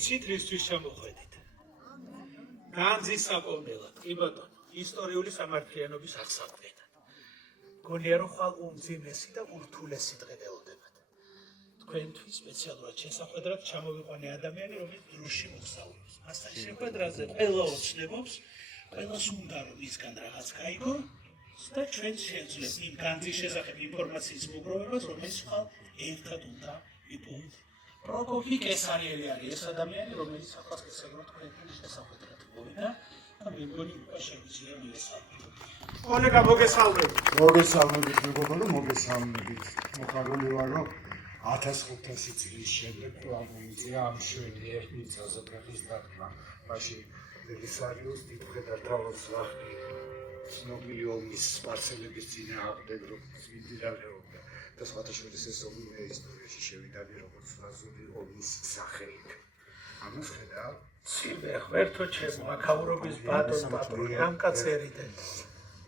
ვიცით რისთვის ჩამოხვედით. განძის საპოვნელად, კი ბატონო, ისტორიული სამართლიანობის აღსაქმედად. გონია რომ ხვალ უმძიმესი და ურთულესი დღე ველოდებათ. თქვენთვის სპეციალურად შესახვედრად ჩამოვიყვანე ადამიანი, რომელიც დროში მოგზაურობს. მასთან შეხვედრაზე ყველა ოცნებობს, ყველას უნდა რომ მისგან რაღაც გაიგო და ჩვენ შევძლებ იმ განძის შესახებ ინფორმაციის მოგროვებას, რომელიც ხვალ ერთად უნდა ვიპოვოთ. პროკოფი კესარიელი არის ეს ადამიანი, რომელიც ახალ კესარიელად თქვენთან შესახვედრად მოვიდა და მე მგონი უკვე შეგვიძლია მივესალმოთ. კოლეგა მოგესალმებით. მოგესალმებით მეგობარო, მოგესალმებით. მოხარული ვარ, რომ 1500 წლის შემდეგ მომიწია ამ შველი ერთი საზოგადოების დადგმა. მაშინ ბელისარიოს დიდმხედართმთავარს ვახტი ცნობილი ომის სპარსელების წინააღმდეგ როგორც მიმდინარეობდა და სხვათა შორის ეს ომი მე ისტორიაში შევიდანი როგორც ნაზური ომის სახელი. ამას ხედავ ცივე ღმერთო ჩემო, აქაურობის ბატონ პატრონი, ამ კაცს ერიდე.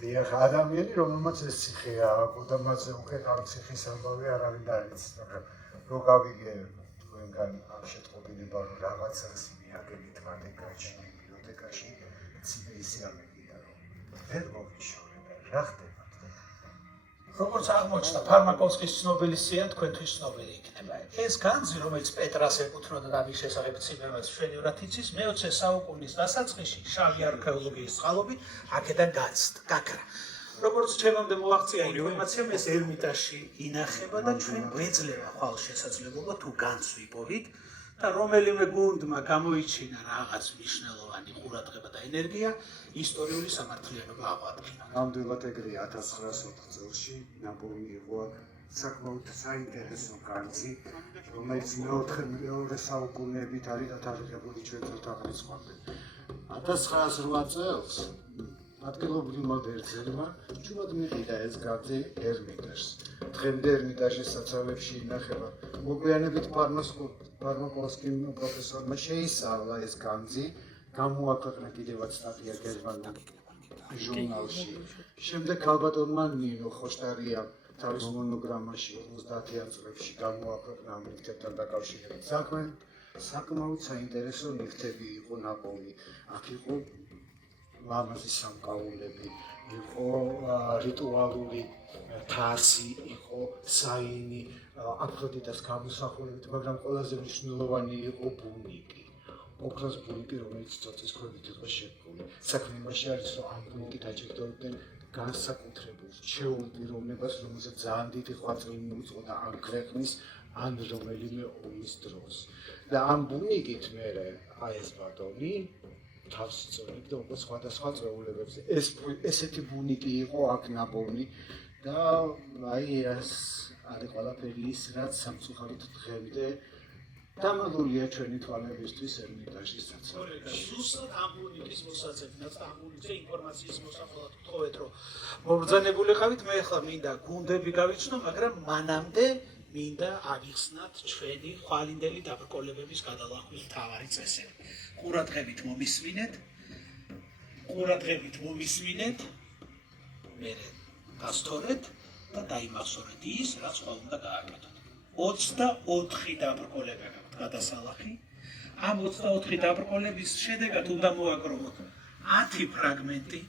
დიახ, ადამიანი, რომელმაც ეს ციხე ააგო და მასზე უკეთარ ციხის ამბავი არავინ არ იცის, მაგრამ რო გავიგე თქვენგან ამ შეტყობინება, რომ რაღაცას მიაგებით მანეკაში, ბიბლიოთეკაში, ციხე ისე ამეგია, რომ ვერ მოვიშორე და რა ხდება? როგორც აღმოჩნდა, ფარმაკოვსკის ცნობილი სია თქვენთვის ცნობილი იქნება. ეს განძი, რომელიც პეტრას ეკუთვნოდა და მის შესახებ ციფრებად მშვენივრად იცის, მე-20 საუკუნის დასაწყისში შავი არქეოლოგიის წყალობით აქედან გაქრა. როგორც ჩემამდე მოაღწია ინფორმაციამ, ეს ერმიტაჟში ინახება და ჩვენ გვეძლება ხვალ შესაძლებლობა თუ განძს ვიპოვით და რომელიმე გუნდმა გამოიჩინა რაღაც მნიშვნელოვანი ყურადღება და ენერგია ისტორიული სამართლიანობა აღვადგინა. ნამდვილად ეგრეა 1904 წელს ნაპოლეონი იყო საკმაოდ საინტერესო განძი, რომელიც მეორე საუკუნეებით არის დათარიღებული ჩვენ თაღრიცხვამდე. 1908 წელს ადგილობრივმა ბერძენმა ჩუმად მიყიდა ეს განძი ერმიტაჟს. დღემდე ერმიტაჟის საცავებში ინახება. მოგვიანებით ფარმაკოვსკიმ პროფესორმა შეისწავლა ეს განძი, გამოაქვეყნა კიდევაც სტატია გერმანულ ჟურნალში. შემდეგ ქალბატონმა ნინო ხოშტარიამ თავის მონოგრამაში 50-იან წლებში გამოაქვეყნა ამ ნივთებთან დაკავშირებით საქმე. საკმაოდ საინტერესო ნივთები იყო ნაპოვნი. აქ იყო ლამაზი სამკაულები, იყო რიტუალური თასი, იყო საინი აფროდიტას გამოსახულებით, მაგრამ ყველაზე მნიშვნელოვანი იყო ბუნიკი. ოქროს ბუნიკი, რომელიც წოწის ქვებით იყო შექმნილი. საქმე იმაში არის, რომ ამ ბუნიკით აჯილდოვებდნენ განსაკუთრებულ ჩეულ პიროვნებას, რომელსაც ძალიან დიდი ღვაწლი მიუძღოდა ამ ქვეყნის ან რომელიმე ომის დროს. და ამ ბუნიკით მერე აი ეს ბატონი თავს იწონებდა უკვე სხვადასხვა წვეულებებზე. ესეთი ბუნიკი იყო აქ ნაპოვნი და აი ეს არის ყველაფერი ის, რაც სამწუხაროდ დღემდე დამალულია ჩვენი თვალებისთვის ერმიტაჟის საცავებში. ზუსტად ამ ბუნიკის მოსაძებნად და ამ ბუნიკზე ინფორმაციის მოსახელად ვთხოვეთ, რომ მობრძანებულიყავით, მე ახლა მინდა გუნდები გავიცნო, მაგრამ მანამდე მინდა აღიხსნათ ჩვენი ხვალინდელი დაბრკოლებების გადალახვის მთავარი წესები. ყურადღებით მომისმინეთ, მერე გასთორეთ და დაიმახსოვრეთ ის, რაც ხვალ უნდა გააკეთოთ. 24 დაბრკოლება გაქვთ გადასალახი. ამ 24 დაბრკოლების შედეგად უნდა მოაგროვოთ 10 ფრაგმენტი,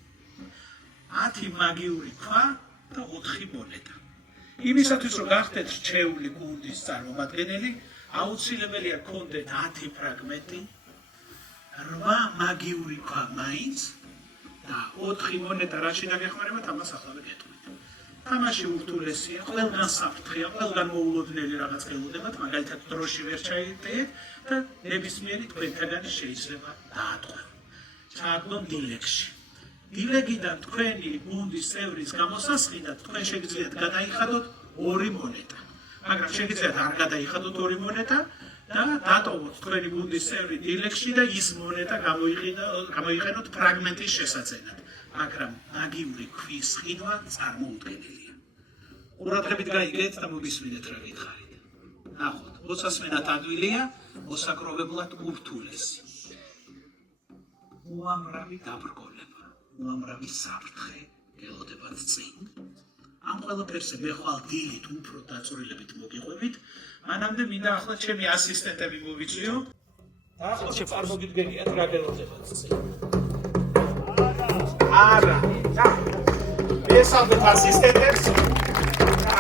10 მაგიური ქვა და 4 მონეტა. იმისათვის, რომ გახდეთ რჩეული გუნდის წარმომადგენელი, აუცილებელია გქონდეთ 10 ფრაგმენტი, 8 მაგიური ქვა მაინც და 4 მონეტა რაში დაგეხმარებათ, ამას ახლა გეტყვით. თამაში ურთულესია, ყველგან საფრთხეა, ყველგან მოულოდნელი რაღაც გელოდებათ, მაგალითად დროში ვერ ჩაიტეთ და ნებისმიერი თქვენთაგანი შეიძლება დაატყვევ. ჩააგდონ დილეგში. დილეგიდან თქვენი გუნდის წევრის გამოსასყიდად თქვენ შეგიძლიათ გადაიხადოთ 2 მონეტა. მაგრამ შეგიძლიათ არ გადაიხადოთ 2 მონეტა და დატოვოთ თქვენი გუნდის წევრი დილეგში და ის მონეტა გამოიყენოთ ფრაგმენტის შესაძენად. მაგრამ მაგიური ქვის ყიდვა წარმოუდგენელია. ყურადღებით გაიგეთ და მოვისმინეთ რა გითხარით. ნახოთ, მოსასმენად ადვილია, მოსაგროვებლად ურთულესი. უამრავი დაბრკოლება, უამრავი საფრთხე გელოდებათ წინ. ამ ყველაფერზე მე ხვალ დილით უფრო დაწვრილებით მოგიყვებით, მანამდე მინდა ახლა ჩემი ასისტენტები მოვიწვიო ახლა წარმოგიდგენიათ რა გელოდებათ. არა. მესამეთ ასისტენტებს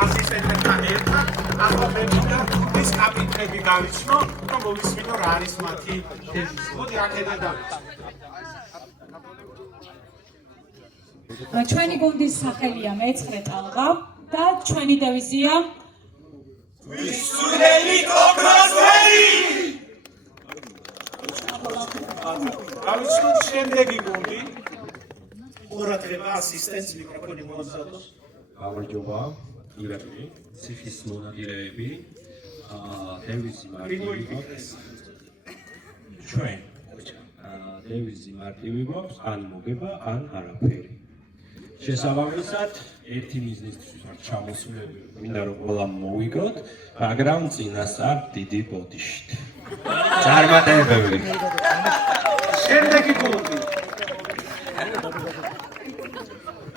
ასისტენტებთან ერთად ახლა მე მინდა ის კაპიტნები გავიცნო და მოვისმინო რა არის მათი დევიზი. მოდი აქედან დავიწყო. ჩვენი გუნდის სახელია მეცხრე ტალღა და ჩვენი დევიზია ვისურელი კოკროსფერი. გავიცნოთ შემდეგი გუნდი. ყურადღება ასისტენტს მიკროფონი მოამზადოს. გამარჯობა, ირაკლი, ციხის მონადირეები, დევიზი მარტივი გვაქვს. ჩვენ დევიზი მარტივი გვაქვს, ან მოგება, ან არაფერი. შესაბამისად, ერთი მიზნისთვის ვართ ჩამოსულები, მინდა რომ ყველა მოვიგოთ, მაგრამ წინასწარ დიდი ბოდიშით. წარმატებები. შემდეგი გუნდი.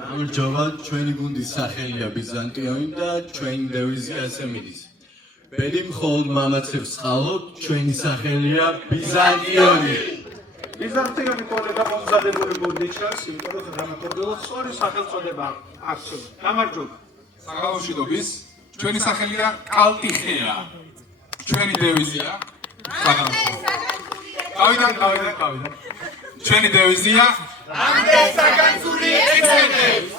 გამარჯობა, ჩვენი გუნდის სახელია ბიზანტიონი და ჩვენი დევიზია ასე მიდის. ბედი მხოლოდ მამაცებს ხალობ, ჩვენი სახელია ბიზანტიონი. ბიზანტიონი კოლეგა მომზადებული გუნდი ჩანს, იმიტომ რომ დრამატურგიულად სწორი სახელწოდება აქვს. გამარჯობა. საგალოშიდობის, ჩვენი სახელია კალტიხეა. ჩვენი დევიზია საგალოში. გავიდან. ჩვენი დევიზია ამდენ საგანძური ეცენებს.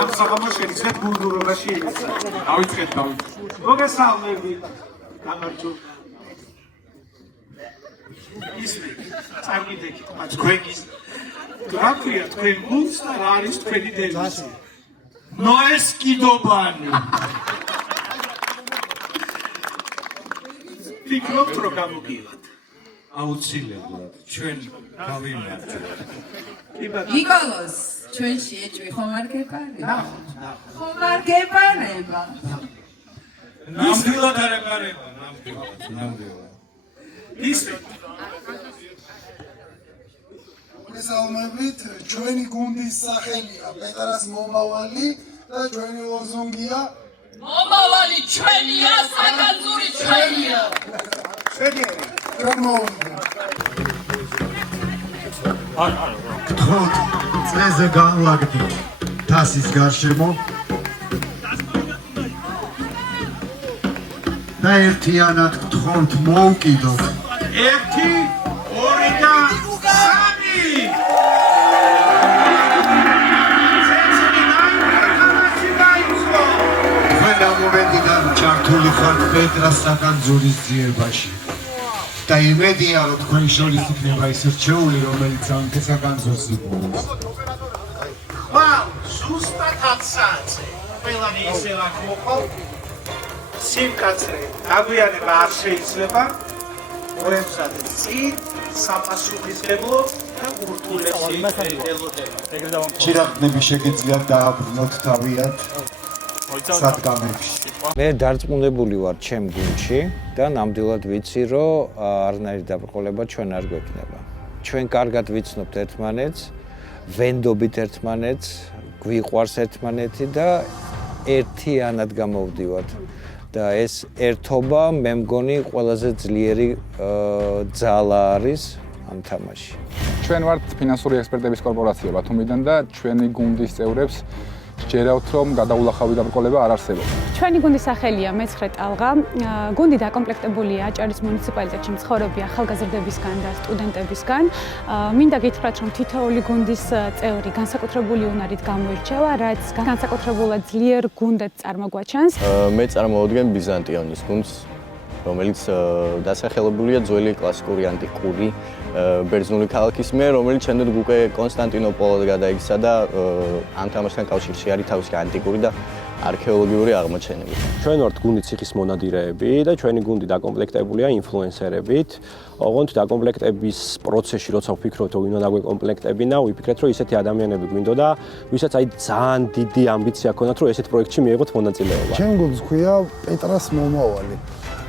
ამ საღამოში ისეთ გუნდურობაში იქცა. დავიწყეთ. მოგესალმები. გამარჯობა. ისმე, წარმიდექით, მათ გვეგის. რა ქვია თქვენ გუნდს და რა არის თქვენი დევიზი? ნოეს კიდობანი. ფიქრობთ რომ გამოგივათ? აუცილებლად ჩვენ გავიმარჯვებთ. ნიკოლოს ჩვენში ეჭვი ხომ არ გეპარება? ხომ არ გეპარება? ნამდვილად არ ეპარება, ნამდვილად. ისმე, მოგესალმებით, ჩვენი გუნდის სახელია პეტრას მომავალი და ჩვენი ლოზუნგია მომავალი ჩვენია, საგანძური ჩვენია. შედიერი, ჩვენ მოვიდა. გთხოვთ წრეზე განლაგდით თასის გარშემო და ერთიანად გთხოვთ მოვკიდოთ 1, 2 და 3. თქვენ ამ მომენტიდან ჩართული ხართ პეტრას საგანძურის ძიებაში და იმედია რომ თქვენი შორის იქნება ის რჩეული რომელიც ამ საგანძურს იპოვოს. ვაუ, ზუსტად 10 საათზე. ყველანი ისევ აქ მოყვა. სიმკაცრე, აგვიანება არ შეიძლება. მოემზადეთ წინ, საპასუხისმგებლო და ურთულესი ელოდება. ჩირაღდნები შეგიძლიათ დააბრუნოთ თავიანთ სადგამებში. მე დარწმუნებული ვარ ჩემ გუნდში და ნამდვილად ვიცი, რომ არანაირი დაბრკოლება ჩვენ არ გვექნება. ჩვენ კარგად ვიცნობთ ერთმანეთს, ვენდობით ერთმანეთს, გვიყვარს ერთმანეთი და ერთიანად გამოვდივართ. და ეს ერთობა მე მგონი ყველაზე ძლიერი ძალა არის ამ თამაში. ჩვენ ვართ ფინანსური ექსპერტების კორპორაცია ბათუმიდან და ჩვენი გუნდის წევრებს სჯერავთ, რომ გადაულახავი დაბრკოლება არ არსებობს. ჩვენი გუნდის სახელია მეცხრე ტალღა. გუნდი დაკომპლექტებულია აჭარის მუნიციპალიტეტში მცხოვრები ახალგაზრდებისგან და სტუდენტებისგან. მინდა გითხრათ, რომ თითოეული გუნდის წევრი განსაკუთრებული უნარით გამოირჩევა, რაც განსაკუთრებულად ძლიერ გუნდად წარმოგვაჩენს. მე წარმოვადგენ ბიზანტიონის გუნდს, რომელიც დასახელებულია ძველი კლასიკური ანტიკური ბერძნული ქალაქის მიერ, რომელიც შემდეგ უკვე კონსტანტინოპოლად გადაიქცა და ამ თამაშთან კავშირში არის თავისი ანტიკური და არქეოლოგიური აღმოჩენები. ჩვენ ვართ გუნდი ციხის მონადირეები და ჩვენი გუნდი დაკომპლექტებულია ინფლუენსერებით. ოღონდ დაკომპლექტების პროცესში, როცა ვფიქრობთ, რომ ვინ დაგვეკომპლექტებინა, ვიფიქრეთ, რომ ისეთი ადამიანები გვინდოდა, ვისაც აი ძალიან დიდი ამბიცია ჰქონდათ, რომ ესეთ პროექტში მიიღოთ მონაწილეობა. ჩვენ გუნდს ქვია პეტრას მომავალი.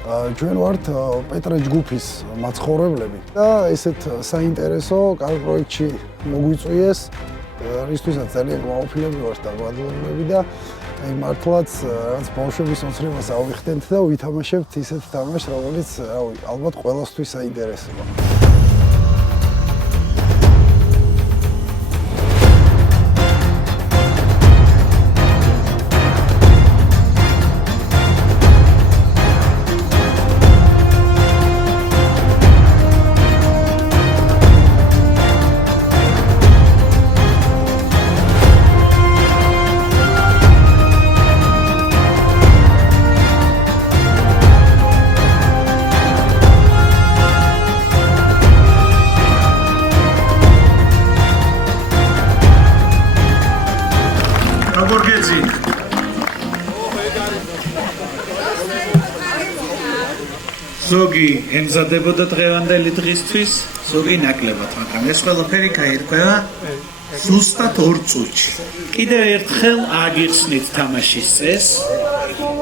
ჩვენ ვართ პეტრე ჯგუფის მაცხოვრებლები და ესეთ საინტერესო კარგ პროექტში მოგვიწვიეს რისთვისაც ძალიან გვაუფილები ვართ და გვადლონები და აი მართლაც რაღაც ბავშვების ოცნებას ავიხდენთ და ვითამაშებთ ისეთ თამაშს, რომელიც ალბათ ყველასთვის საინტერესოა. ზოგი ემზადებოდა დღევანდელი დღისთვის, ზოგი ნაკლებად, მაგრამ ეს ყველაფერი გაირკვევა ზუსტად 2 წუთში. კიდევ ერთხელ აგიხსნით თამაშის წესს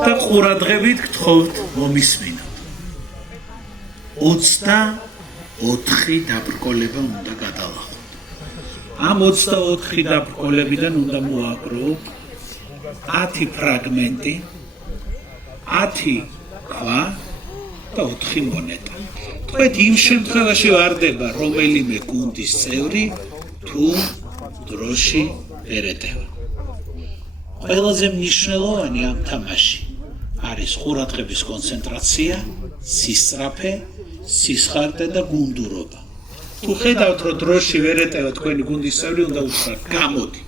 და ყურადღებით გთხოვთ მომისმინოთ. 24 დაბრკოლება უნდა გადალახოთ. ამ 24 დაბრკოლებიდან უნდა მოაგროვოთ 10 ფრაგმენტი, 10 ქვა და 4 მონეტა. თქვენ იმ შემთხვევაში ვარდება რომელიმე გუნდის წევრი თუ დროში ერეტევა. ყველაზე მნიშვნელოვანი ამ თამაში არის ყურადღების კონცენტრაცია, სისწრაფე, სისხარტე და გუნდურობა. თუ ხედავთ რომ დროში ვერეტევა თქვენი გუნდის წევრი უნდა უთხრათ გამოდი.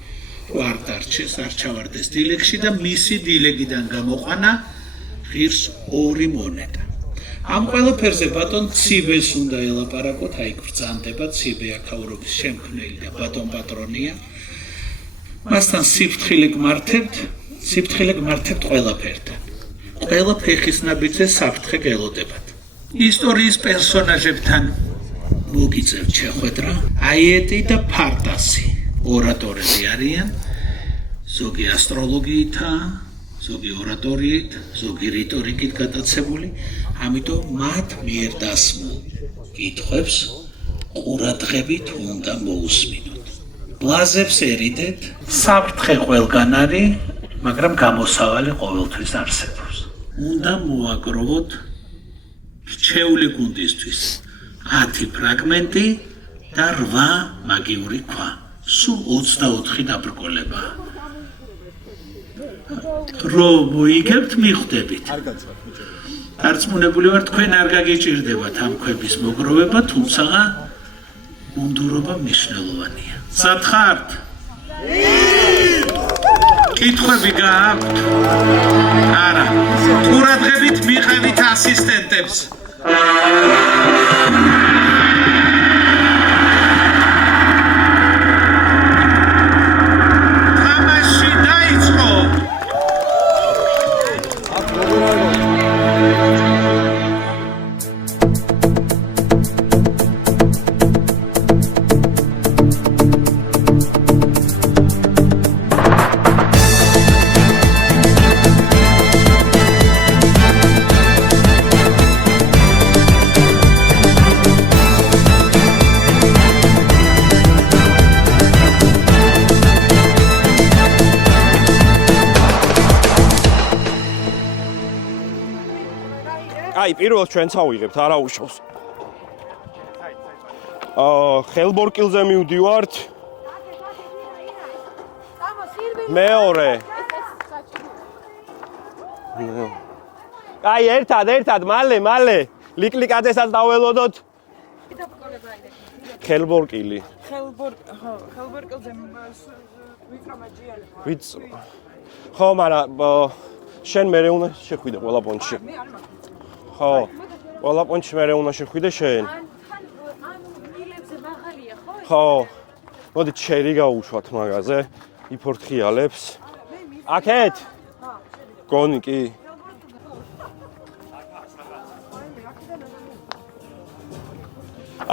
არ დარჩეს, არ ჩავარდეს დილეგში და მისი დილეგიდან გამოყვანა ღირს 2 მონეტა. ამ ყველაფერზე ბატონ ციბეს უნდა ელაპარაკოთ, აი გრძანდება ციბე აქაურობის შემქმნელი და ბატონ პატრონია. მასთან სიფრთხილე გმართებთ ყველაფერთან. ყველა ფეხის ნაბიჯზე საფრთხე გელოდებათ. ისტორიის პერსონაჟებთან მოგიწევთ შეხვედრა, აიეტი და ფარტასი. ორატორები არიან, ზოგი ასტროლოგიითაა, ზოგი ორატორიით, ზოგი რიტორიკით გატაცებული, ამიტომ მათ მიერ დასმულ კითხვებს ყურადღებით უნდა მოусმინოთ. ბლაზებს ერიდეთ, საფრთხე ყველგან არის, მაგრამ გამოსავალი ყოველთვის არსებობს. უნდა მოაგროვოთ რჩეული გუნდისთვის 10 ფრაგმენტი და 8 მაგიური ქვა. სულ 24 დაბრკოლება. რომ მოიგებთ, მიხვდებით. დარწმუნებული ვარ, თქვენ არ გაგიჭირდებათ ამ ქვების მოგროვება, თუმცა გუნდურობა მნიშვნელოვანია. სათხართ? კითხვები გააქვთ? არა. ყურადღებით მიყევით ასისტენტებს. აი, პირველს ჩვენც ავიღებთ, არა უშავს. ხელბორკილზე მივდივართ. მეორე. აი, ერთად, მალე. ლიკლიკაძესაც დაველოდოთ. ხელბორკილი. ხელბორკილზე ვიწრო. ხო, მაგრამ შენ მერე უნდა შეხვიდე ყველა პონჩში. ხო, ყველა პონჩში მერე უნდა შეხვიდე შენ. ხო, მოდით შერი გაუშვათ მაგაზე, იფორთხიალებს. აქეთ? გონი კი.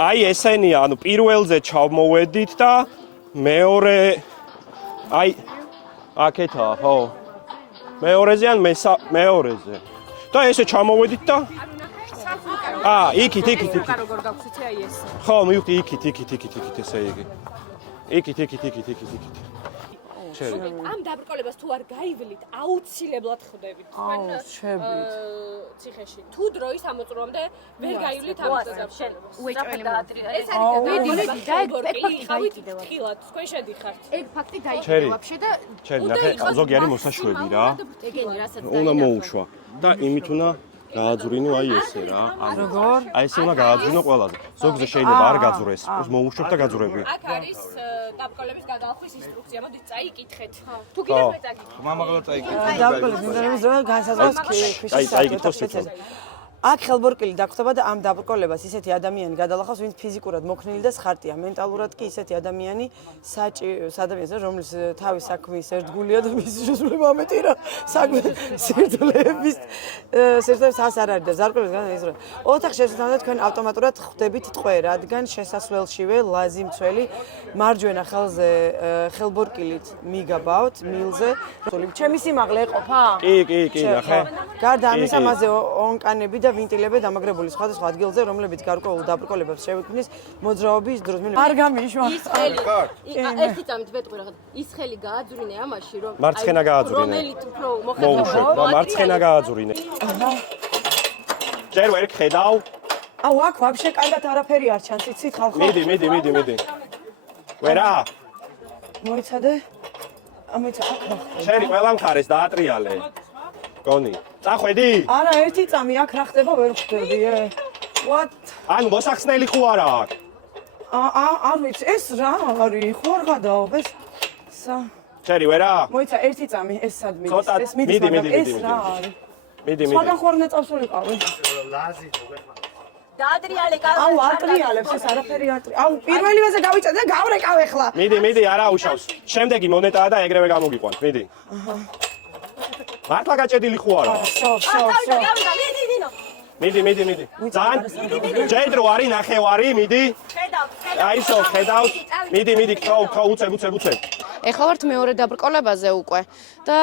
აი ესენია, ანუ პირველზე ჩავმოვედით და მეორე აი აქეთაა, ხო. მეორეზე ან მეორეზე. და ესე ჩამოვედით და იქით. როგორ გაგვცეთ აი ეს? ხო, მივხვდი იქით ესე იგი. იქით. ამ დაბრკოლებას თუ არ გაივლით, აუცილებლად ხვდებით. ციხეში. თუ დროის ამოწურვამდე ვერ გაივლით ამ დაბრკოლებას. უეჭველი მოატრია. ეს არის ხილად, თქვენ შედიხართ. ეგ ფაქტი დაიჭირა ვაფშე და ჩერი, ნახე, ზოგი არის მოსაშვები რა. ეგენი რასაც უნდა მოუშვა და იმით უნდა გააძვრინო აი ესე რა. როგორ? აი ესე უნდა გააძვრინო ყველაზე. ზოგზე შეიძლება არ გაძვრეს, მოუშვებ და გაძვრები. აქ არის დაბრკოლების გადალახვის ინსტრუქცია. მოდით წაიკითხეთ. თუ კიდევ წაიკითხეთ. ხმამაღლა წაიკითხეთ. დაბრკოლების ინსტრუქცია ზოგადად განსაზღვრავს ქვის წაიკითხოთ. აქ ხელბორკილი დაგხვდება და ამ დაბრკოლებას ისეთი ადამიანი გადალახავს, ვინც ფიზიკურად მოქნილი და სხარტია, მენტალურად კი ისეთი ადამიანი, ადამიანს, რომლის თავის საქმის ერთგულია და მის შესრულება ამეტი რა, საქმე სირთულეების ას არ არის და ზარკოლის განიზრა. ოთახ შესაძლოა თქვენ ავტომატურად ხვდებით ტყვე, რადგან შესასვლელშივე ლაზი მცველი მარჯვენა ხელზე ხელბორკილით მიგაბავთ მილზე. ჩემი სიმაღლე ეყოფა? კი, ნახე. გარდა ამისა, მასზე ონკანები და ვენტილები დამაგრებული სხვადასხვა ადგილზე, რომლებიც გარკვეულ დაბრკოლებებს შეუქმნის მოძრაობის დროს. არ გამიშვა. ერთი წამით ვეტყვი რაღაც. ის ხელი გააძვრინე ამაში, რომ მარცხენა გააძვრინე. რომელიც უფრო მოხერხებაა. მარცხენა გააძვრინე. ჯერ ვერ ხედავ. აუ, აქ ვაფშე კარგად არაფერი არ ჩანს, იცით ხალხო? მიდი. ვერა? მოიცადე? ამით აქ ნახე. შერი ყველა მხარეს დაატრიალე. გონი. წახვედი? არა, ერთი წამი აქ რა ხდება ვერ ხვდები. What? ანუ მოსახსნელი ხო არა აქ? არ ვიცი, ეს რა არის? ხო არ გადაობ ეს? შერი ვერა? მოიცა ერთი წამი ეს სად მიდის? ეს მიდის, მაგრამ ეს რა არის? მიდი. სხვადასხვა ხორნე წავსულიყავი. ლაზი მოგეხმარ. დაატრიალე კაცო. აუ, ატრიალებს ეს არაფერი არ. აუ, პირველივეზე გავიწადე და გავრეკავ ახლა. მიდი, არა უშავს. შემდეგი მონეტაა და ეგრევე გამოგიყვანთ. მიდი. მართლა გაჭედილი ხო არა? მიდი. ძალიან ჯედრო არის ნახევარი, მიდი. აისო, ხედავ. მიდი, ხო, უწებ. ეხლა ვართ მეორე დაბრკოლებაზე უკვე და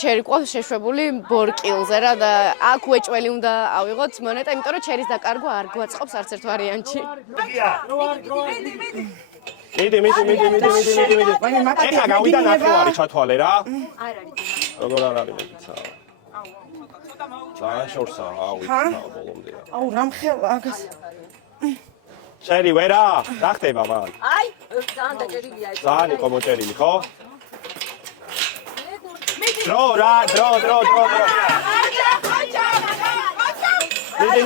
ჩერი ყავს შეშვებული ბორკილზე რა და აქ უეჭველი უნდა ავიღოთ მონეტა, იმიტომ რომ ჩერის დაკარგვა არ გვაწყობს არც ერთ ვარიანტში. მიდი. ეხლა გავიდა ნახევარი ჩათვალე რა. არ არის. როგორ არ არის მეკიცა? ძალიან შორსაა, ბოლომდე. აუ, რამხელა აგას. შერი ვერა? რა ხდება მან? აი, ძალიან დაჭერილია ეს. ძალიან იყო მოჭერილი, ხო? დრო. მიდი.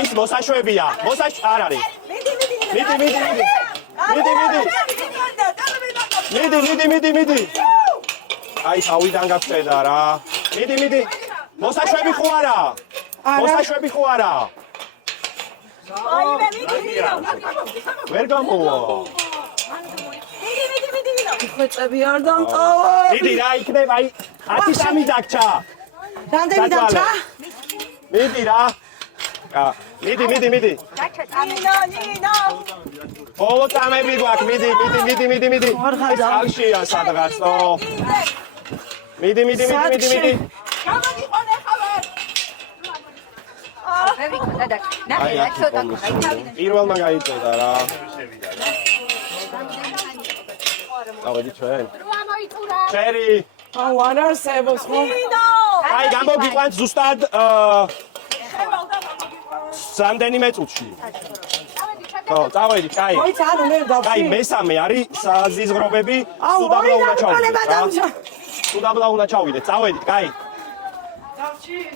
ის მოსაშვებია. არ არის. მიდი. აი, თავიდან გაგწედა რა. მიდი. მოსაშვები ხო არა? ვერ გამოვა. ხვეწები არ დამტავა. მიდი რა იქნება, აი 10 დაგჭა. რამდენი დაგჭა? მიდი რა. მიდი. ნინო. ო, წამები გვაქვს, მიდი. ხალშია სადღაცო. მიდი. გამოგიყონე ხავარ. ბევრი და ნახე რა ცოტა პირველმა გაიწედა რა. დავედი ჩვენ. რა მოიწურა? ჩერი. აუ, არ არსებობს ხო? აი, გამოგიყვანთ ზუსტად რამდენიმე წუთში. ხო, წავედით, კაი. მოიცა, ანუ მე დავში. კაი, მესამე არის საზიზღრობები, სუდაბლა უნდა ჩავიდეთ. წავედით, კაი.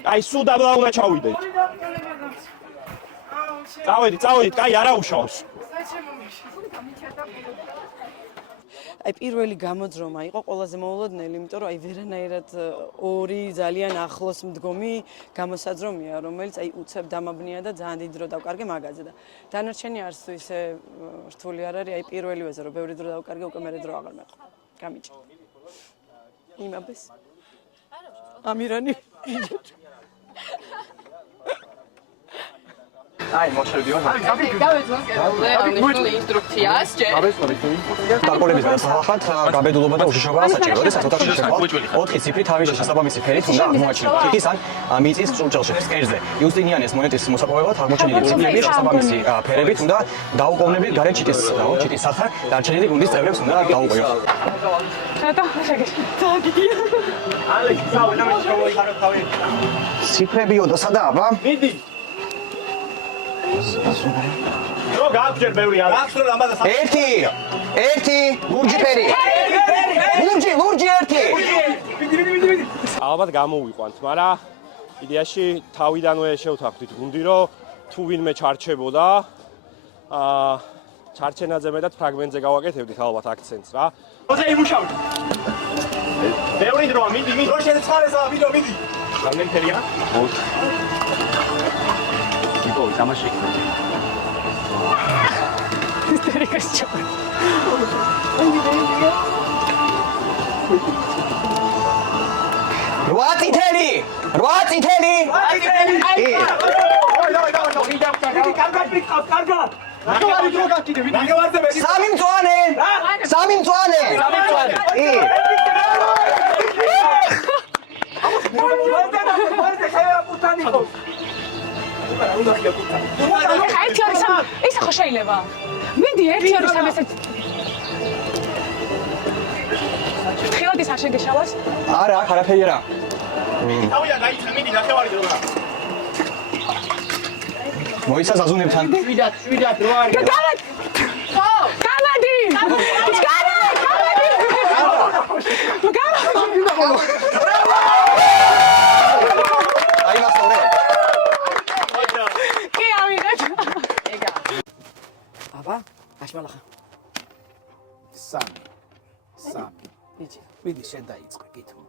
კაი, სუდაბლა უნდა ჩავიდეთ. წავედით, კაი, არა უშავს. აი პირველი გამოძრომა იყო ყველაზე მოულოდნელი, იმიტომ რომ აი ვერანაირად ორი ძალიან ახლოს მდგომი გამოსაძრომია, რომელიც აი უცებ დამაბნია და ძალიან დიდ დრო დავკარგე მაგაზე და დანარჩენი არც თუ ისე რთული არ არის, აი პირველივეზე რომ ბევრი დრო დავკარგე, უკვე მერე დრო აღარ მეყვა. გამიჭი. იმაბეს. ამირანი. აი, მოშევდივარ. დავეძვან ინსტრუქციას ჯერ. გარკვეულების გადასახადად გაბედულობა და უშიშროება საჭირო. როდესაც ოთახში შეხვდით, 4 ციფრი თავის შესაბამისი ფერით უნდა აღმოაჩინოთ. თიხის ან მიწის წურჭელში, ფსკერზე. იუსტინიანეს მონეტის მოსაპოვებლად აღმოჩენილი ციფრების შესაბამისი ფერებით უნდა დაუყოვნებლივ გარეთ ჩიტის სათხარ დარჩენილი გუნდის წევრებს უნდა დაუყოვნოთ. ციფრებიო და სადაა? მიდი. რო გააგჯერ ბევრი არა. აქვს რომ ამაზე 1 ლურჯი ფერი. ლურჯი 1. ალბათ გამოვიყვანთ, მაგრამ იდეაში თავიდანვე შევთანხმდით გუნდი, რომ თუ ვინმე ჩარჩებოდა, ჩარჩენაზე მეტად ფრაგმენტზე გავაკეთებდით ალბათ აქცენტს რა. როზე იმუშავდი. ბევრი დროა, მიდი. რო შეცხარესა, მიდი. გამენთელია? მოთ. იპოვე თამაში. ისტერიკას ჩავა. რვა წითელი. დიდი კარგად მიყავს, კარგად. ნახევარი დრო გაკიდე, ნახევარზე მეტი. სამი მწვანე. ერთი ორი სამი. ის ხო შეიძლება? მინდი 1 2 3 ესეც. ხილოდის არ შეგეშალოს? არა, არაფერი არა. თავია გაიწყე, მიდი ნახევარი დრო რა. მოიცა ზაზუნებთან. 7 დრო არის. ხო, გამადი. აი მასწავლე. კი ავიღეთ. აბა, აშმალახა. სამი. ბიჭი. მიდი შენ დაიწყე კითხვა.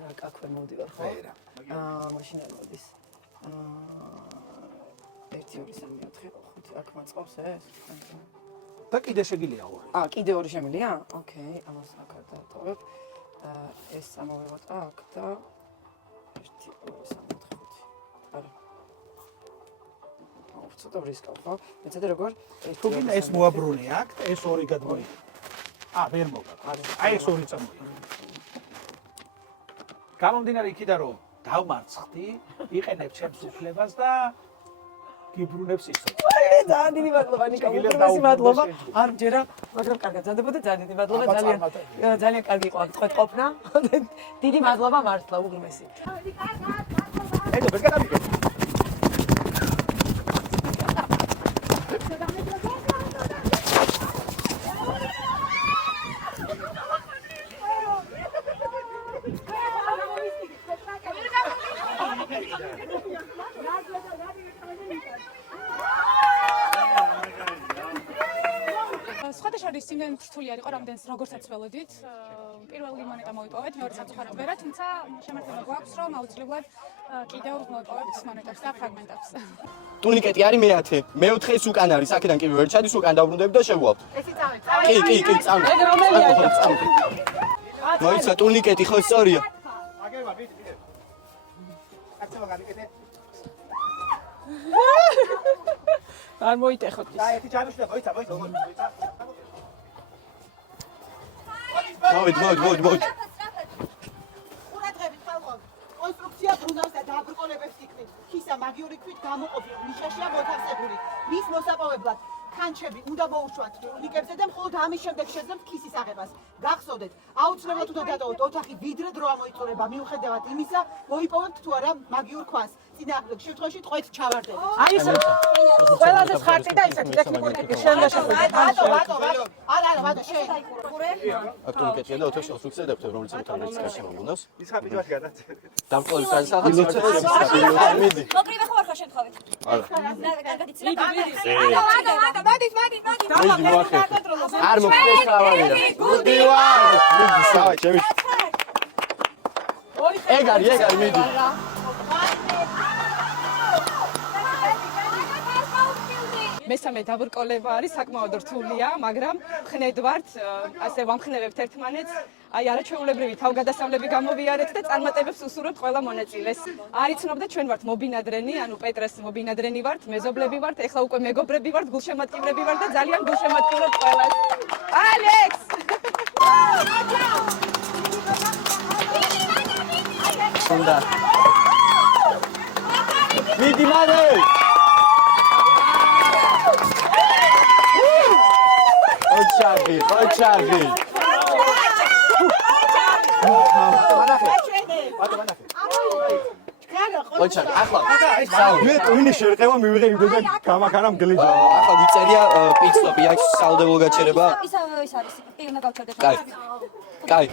არა, აქვე მოვდივარ ხო? მაშინ არ მოდის. 1 2 3 4 5 აქ მაწყობს ეს? და კიდე შეგიძლია ორი. კიდე ორი შემიძლია? ოკეი, ამას აქ არ დავტოვებ. ეს სამოვიღოთ აქ და 1 2 3 4 5. არა. ცოტა რისკავ ხო? მეცადე როგორ? თუ გინდა ეს მოაბრუნე აქ და ეს ორი გადმოიღე. ვერ მოგა. აი ეს ორი წამოიღე. გამომდინარე იქიდან რომ დავმარცხდი, იყენებ ჩემს უფლებას და გიბრუნებს ისო. ძალიან დიდი მადლობა ნიკა, უპირველესი მადლობა. არ მჯერა, მაგრამ კარგად ზანდებოდა, ძალიან დიდი მადლობა, ძალიან კარგი იყო აქ თქვენ ყოფნა. დიდი მადლობა მართლა უღრმესი. ედო, ვერ გადავიდე. სხვადასხვა სიმდენ რთული არ იყო რამდენს როგორცაც ველოდით. პირველი მონეტა მოვიპოვეთ, მეორე სამწუხაროდ ვერა, თუმცა შემართება გვაქვს, რომ აუცილებლად კიდევ მოვიპოვებთ მონეტებს და ფრაგმენტებს. ტუნიკეტი არის მე-10. მე-4 ის უკან არის, აქედან კი ვერ ჩადის, უკან დავრუნდები და შევუავთ. ესი წავე. კი, წავე. ეგ რომელია? მოიცა ტუნიკეტი ხო სწორია. აგება, მიდი. აქცევა გამიკეთე. არ მოიტეხოთ ის. აი, ერთი ჩამიშლა, მოიცა. მოვიდ. ყურადღებით ხალხო. კონსტრუქცია ბრუნავს და დააბრკოლებებს იქნით. ხისა მაგიური ქვით გამოყოფილ ნიშაშია მოთავსებული. მის მოსაპოვებლად კანჩები უნდა მოუშვათ ტურნიკებზე და მხოლოდ ამის შემდეგ შეძლებთ ქისის აღებას. გახსოვდეთ, აუცილებლად უნდა დატოვოთ ოთახი ვიდრე დრო ამოიწურება მიუხედავად იმისა, მოიპოვებთ თუ არა მაგიურ ქვას. წინააღმდეგ შემთხვევაში ტყვეთ ჩავარდებით. აი ეს ყველაზე ხარტი და ისეთი ტექნიკური შენდა შეხვედრა. ბატო, შენ. ტუნიკეტია და ოთახში კონსტრუქციადებთ, რომელიც მოთავსების გარშემო უნდას. ის ხაბიჯვაში გადაცე. დამწყობის განსახადს მიდი. მოკრივე ხო არ ხარ შემთხვევით? არა. კარგად იცი. არ მოგწეს ხავარია. გუდი ვარ. მიდი სავა ჩემი. ეგ არის მიდი. მესამე დაბრკოლება არის საკმაოდ რთულია, მაგრამ ხნედვართ, ასე ვამხნევებთ ერთმანეთს, აი არაჩვეულებრივი თავგადასავლები გამოვიარეთ და წარმატებებს უსურვებთ ყველა მონაწილეს. არ იცნობდეთ, ჩვენ ვართ მობინადრენი, ანუ პეტრეს მობინადრენი ვართ, მეზობლები ვართ, ეხლა უკვე მეგობრები ვართ, გულშემატკივრები ვართ და ძალიან გულშემატკივრობთ ყველას. ალექს! უნდა. მიდი მადე! ოჩარდი. ოჩარდი, ახლა. მე ტვინი შერყევა მივიღე და გამაქანა მგლიჯა. ახლა ვიწერია პიკსტოპი აქვს საუდებლო გაჩერება. ის არის, კი უნდა გავჩერდეთ. კაი.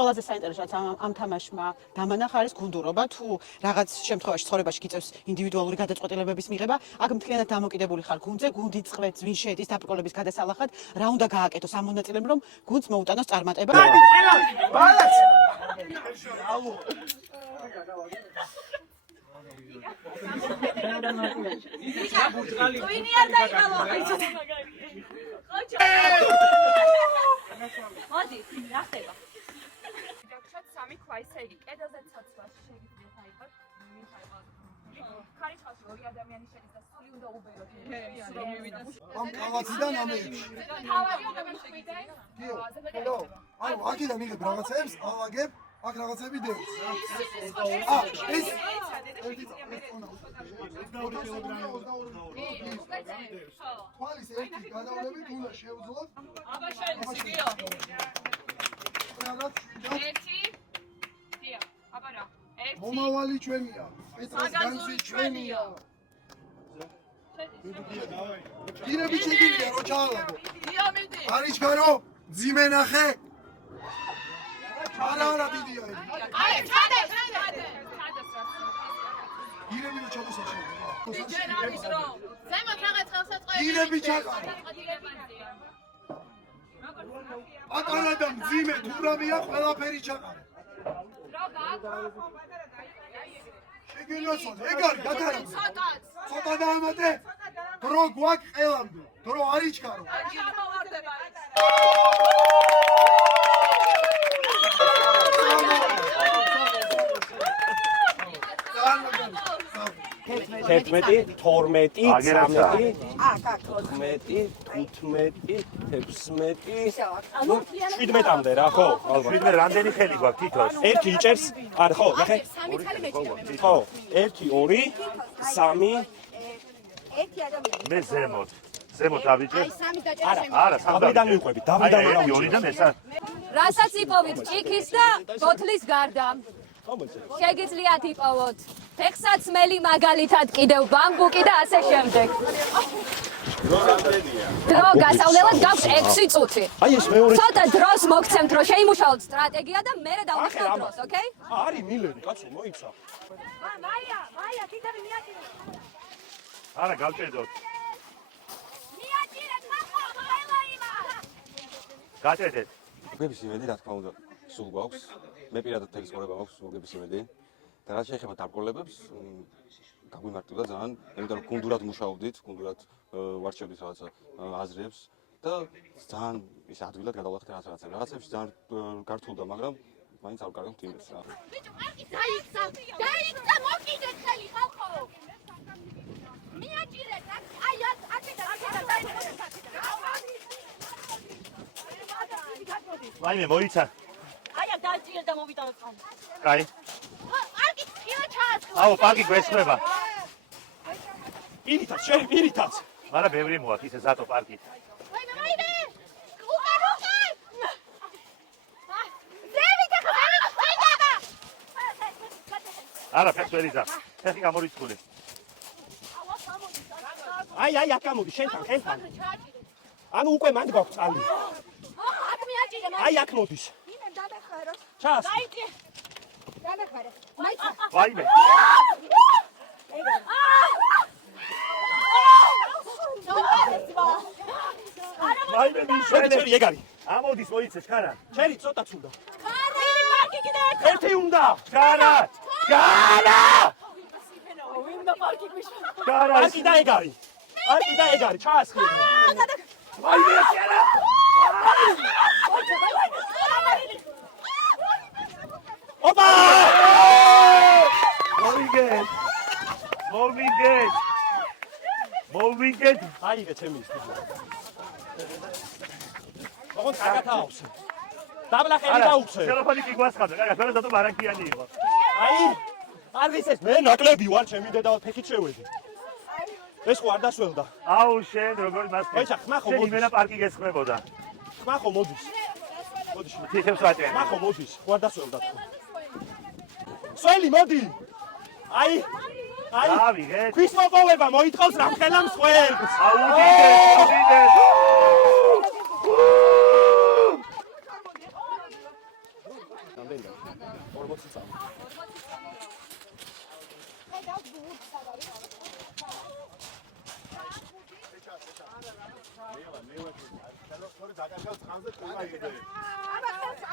ყველაზე საინტერესო ამ თამაშმა დამანახა არის გუნდურობა, თუ რაღაც შემთხვევაში ცხოვრებაში გიწევს ინდივიდუალური გადაწყვეტილებების მიღება, აქ მთლიანად დამოკიდებული ხარ გუნდზე, გუნდი წყვეტს, ვინ შედის დაბრკოლების გადასალახად, რა უნდა გააკეთოს ამ მონაწილემ, რომ გუნდს მოუტანოს წარმატება. მოდი, რა ხდება? სამი ქვა ისე იგი კედელზე ცაცვაში შეგიძლიათ აიღოთ ქარიშხალში ორი ადამიანი შედის და სული უნდა უბეროთ ამ კალათიდან ამეებში თავარია გამიხვიდე ანუ აქედან მიღებ რაღაცებს ავაგებ აქ რაღაცები დევს ეს თვალის ერთი გადავლებით უნდა შევძლოთ აბა შეიძლება ერთი დია აბა რა ერთი მომავალი ჩვენია პეტრეს განძი ჩვენია ირები შეგიძლია რო ჩაალაგო დია მიდი არის გარო ძიმე ნახე არა დიდია აი ჩადე ირები რო ჩადოსაშე ჯერ არის რო ზემოთ რაღაც ხელსაწყოები ირები ჩაყარა აკანადა მძიმე თურამია ყველაფერი ჩაყარა შეგელოსო ეგ არის გათარა ცოტა დაამატე დრო გვაქვს ყველამდე დრო არ იჩქარო თერთმეტი, 12, 13, 17-მდე რა ხო? 17 რამდენი ხელი გვაქვს თითოს? ერთი იჭერს, არა ხო, ნახე. ხო, 1, 2, 3 ერთი ადამიანი მე ზემოთ ავიჭერ. არა, დავრიდან მივყვებით, დავრიდან ერთი ორი და მესა. რასაც იპოვით ჭიქის და ბოთლის გარდა შეგიძლიათ იპოვოთ ფეხსაცმელი მაგალითად კიდევ ბამბუკი და ასე შემდეგ დრო გასავლელად გაქვს 6 წუთი აი ეს მეორე ცოტა დროს მოგცემთ რომ შეიმუშაოთ სტრატეგია და მერე დავუხსნათ დროს ოკეი არის მილერი კაცო მოიცა მაია კიდევ მიაჭირეთ არა გავჭედოთ მიაჭირეთ ხახო ყველა იმა გაჭედეთ მოგების იმედი რა თქმა უნდა სულ გვაქვს მე პირადად თელი ცხოვრება მაქვს მოგების იმედი და რაც შეეხება დაბრკოლებებს გაგვიმარტივდა ძალიან იმიტომ რომ გუნდურად მუშაობდით გუნდურად ვარჩევდით რაღაცა აზრებს და ძალიან ის ადვილად გადავლახეთ რაღაცებში ძალიან გართულდა მაგრამ მაინც არ ვკარგავთ იმას რა ბიჭო დაიქცა მოკიდეთ ხელი ხალხო მიაჭირეთ აი აქედა ვაიმე მოიცა აი აქ დაჭირეთ და მოვიტანოთ ხან კაი პარკი ხილა ჩაასხლა აუ პარკი გვესხება პირითაც, შენ პირითაც. მაგრამ ბევრი მოაქვს ისე ზატო პარკით. არა, ფეხები ძა. ფეხი გამორიცხული. აი, აქ გამოდი, შენთან, ხელთან. ანუ უკვე მანდ გვაქვს წალი. აქ მიაჭირე. აი, აქ მოდის. იმენ დამეხარო. ჩას. დაიწე. დამეხარო. მაიცა. ვაიმე. ვაიმე მიშელე. შენი ეგარი. ამოდის მოიცე ჩქარა. შენი ცოტა ცუნდა. ჩქარა. მე პარკი კიდე ერთხელ. ერთი უნდა. ჩქარა. ჩქარა. ვინდა პარკი მიშა. ჩქარა. პარკი და ეგარი. პარკი და ეგარი. ჩაასხი. ვაიმე ჩქარა. ოპა! მოვიგეთ. მოვიგეთ. მოვიგეთ. აიგე ჩემი სტილი. ოღონდ კაკათაოს. დაბლახები დაუხსე. ტელეფონი კი გვასხადა, კაკა, თორე ზატო მარაკიანი იყო. აი, არ ის ეს მე ნაკლები ვარ, ჩემი დედა ფეხით შევედი. ეს ხო არ დასველდა. აუ შენ როგორ მასკე. ეჩა, ხმა ხო შენ მოდის. იმენა პარკი გესხმებოდა. ხმა ხო მოდის. მოდი შენ. თითებს ვატიანი. ხმა ხო მოდის, ხო არ დასველდა თქო. სველი მოდი. აი. აი. დავიღეთ. ქვის მოპოვება მოითხოვს რამხელა მსხვერპლს. აუდიდეთ. რამდენია? 40 წამი.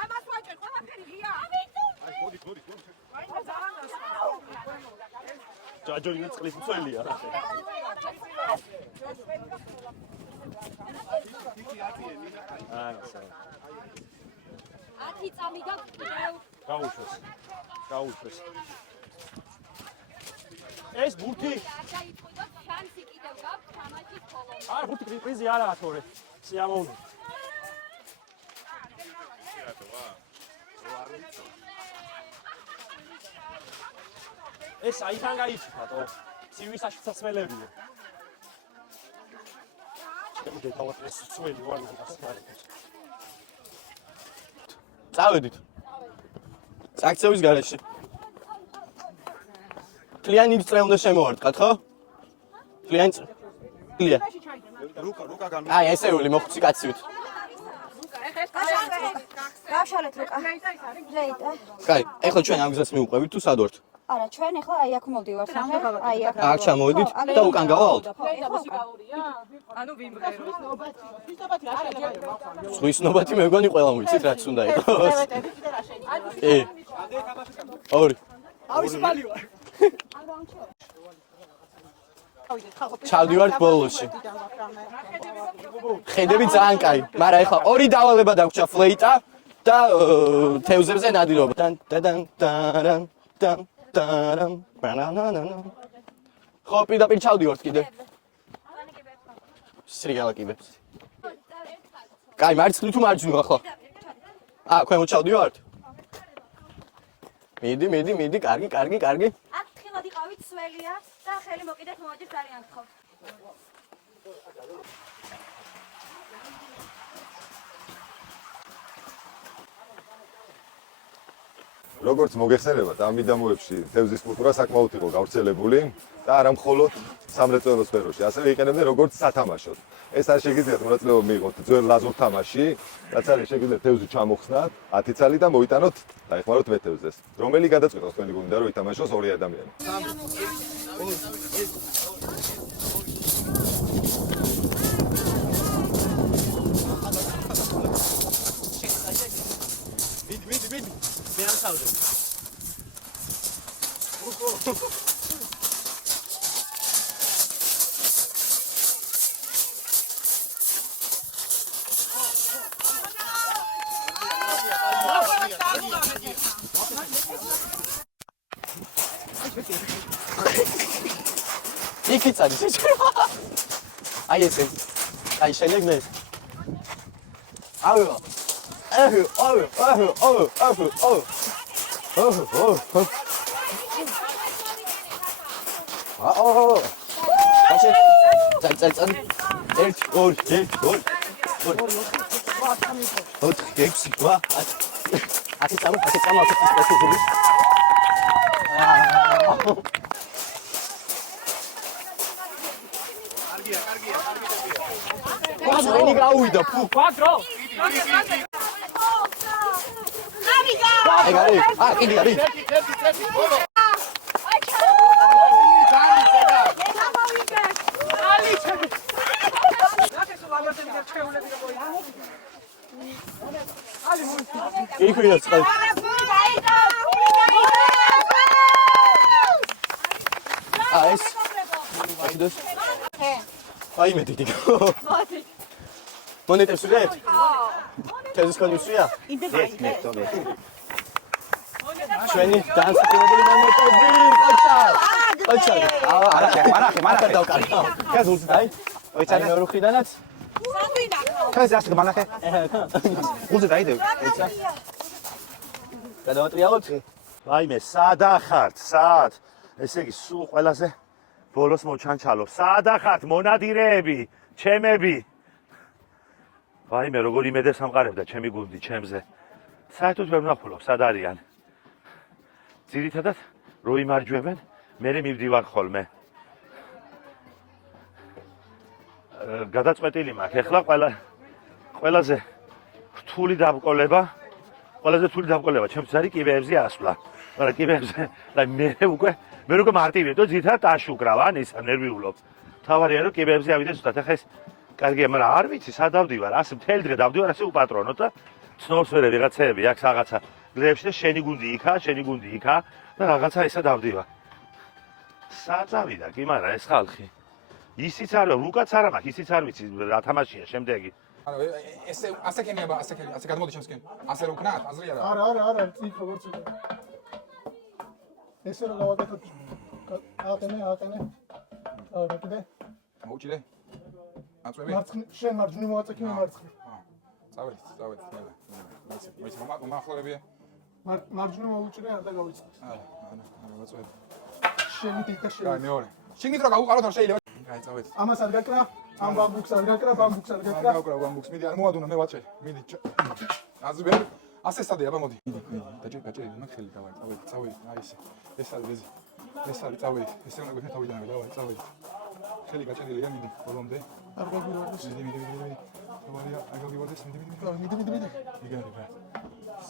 ამას ვაჭერ, ყველაფერი ღია. მოდი. ჯაჯოინა წყლის მცველია რა. ათი წამი გაგვიყევ. გაუშვეს. ეს ბურთი. დაიწყო შანსი კიდევ გაქვს თამაშის ხოლმე. არ ბურთი პრიზი არაა თორე. სიამოვნო. ეს აიდან გაიჩქარო. ცივისაში სასმელებია. შემდგე თავად ეს სველი ვარ გასკარი. წავედით. საქცევის გარეშე. კლიანი წრე უნდა შემოვარტყათ, ხო? კლიანი წრე. კლია. რუკა გამი. აი, ესეული მოხუცი კაცივით. გავშალეთ რუკა. რეიტა. კაი, ეხლა ჩვენ ამ გზას მივუყვებით თუ სად ვართ? არა, ჩვენ ეხლა აი აქ მოვდივართ. აი აქ. აქ ჩამოვედით და უკან გავალთ. ანუ ვიმღეროთ. ზღვის ნობათი მე მგონი ყველა მოვიცით რაც უნდა იყოს. კი. ორი. ავისმალი ვარ. ჩავდივართ ბოლოში. ხედები ძალიან კაი, მაგრამ ეხლა ორი დავალება დაგვრჩა ფლეიტა და თევზებზე ნადირობა. ხო, პირდაპირ ჩავდივართ კიდე. სრიგალა კიდე. კაი, მარცხნივ თუ მარჯვნივ ახლა? ქვემოთ ჩავდივართ? მიდი, კარგი. აქ თხილად იყავით სველია და ხელი მოკიდეთ მოვაჭირ ძალიან გთხოვთ. როგორც მოგეხსენებათ, ამ მიდამოებში თევზის კულტურა საკმაოდ იყო გავრცელებული და არა მხოლოდ სამრეწველო სფეროში, ასევე იყენებდნენ როგორც სათამაშოდ. ეს არ შეგიძლიათ მონაწილეობა მიიღოთ ძველ ლაზურ თამაში, რაც არის შეგიძლიათ თევზი ჩამოხსნათ 10 წალი და მოიტანოთ დაეხმაროთ მეთევზეს. რომელი გადაწყვეტავს თქვენი გუნდა რომ ითამაშოს ორი ადამიანი. მიდი. მე ანსავდე. იქით არის ეს. აი ესე. აი შენეგნე. აუ. კაცი. წან. 1 2 1 2 ოთხ, ექვსი, ვა, 10 წამო. ვენი გაუვიდა, ფუ. კვადრო. ეგარი, კიდე არის. იქია წყალ. ეს. აიდოს. აი მე დიდი. მონეტებს ვიღეთ? თეზის კონდიცია? ჩვენი დაანსაკრებელი მონეტები, კოჩა. არა, დავკარგავ. გაზულს დაი. ოიცანი მეურუხიდანაც. ხეს ასე გამანახე. გულზე დაიდევ. ოიცა. გადავატრიალოთ. ვაიმე, საადახართ, საად. ესე იგი, სულ ყველაზე ბოლოს მოჩანჩალობ. საადახართ მონადირეები, ჩემები. ვაიმე, როგორ იმედებს ამყარებდა ჩემი გუნდი ჩემზე. საერთოდ ვერ ვნახულობ, სად არიან. ძირითადად რო იმარჯვებენ, მე მივდივარ ხოლმე. გადაწყვეტილი მაქვს, ეხლა ყველაზე რთული დაბრკოლება ჩემთვის არის კიბეებზე ასვლა. მაგრამ კიბეებზე, მე უკვე მარტივია, და ძირითადად აში უკრავ, ან ისა ნერვიულობ. თავარია რომ კიბეებზე ავიდე ზუსტად, ახლა ეს კარგია, მაგრამ არ ვიცი, სად დავდივარ, ასე მთელი დღე დავდივარ, ასე უპატრონოთ და ცნობს ვერე ვიღაცეები აქ რაღაცა გლებში და შენი გუნდი იქა და რაღაცა ისა დავდივარ. საწავიდა კი, მაგრამ ეს ხალხი ისიც არ უკაც არ მაქვს, ისიც არ ვიცი რა თამაშია შემდეგი. არა, ასე კენია, ასე გადმოდი ჩემსკენ. ასე რო ვქნათ, აზრი არა. არა, წიქ როგორც იყო. ესე რომ გავაკეთოთ. აყენე. არა, კიდე. მოუჭიდე. აწვევი. შენ მარჯვნივ მოაწექი მე მარცხნივ. წავედით. მეც მომახლოებია. მარჯვნივ მოუჭიდე, არ და გავიწყოთ. არა, მოაწვევი. შენი თითქოს შენ. აი მეორე. შეგით რა გავუყაროთ არ შეიძლება. აი წავედით. ამას არ გაკრა, ამ ბამბუქს არ გაკრა. გავუკრა ბამბუქს, მიდი არ მოადუნა მე ვაჭერ. მიდი. აზბერ. ასე სტადია, აბა მოდი. მიდი. გაჭერი, მაგხელი დავარ, წავედით. აი ესე. ეს არის ბეზი. ეს არის წავედით. ესე უნდა გვექნა თავიდანვე, დავარ, წავედით. ხელი გაჭერილია, მიდი, ბოლომდე. არ გაგვიგვარდეს. მიდი. დავარია, არ გაგვიგვარდეს, მიდი. იგარი რა.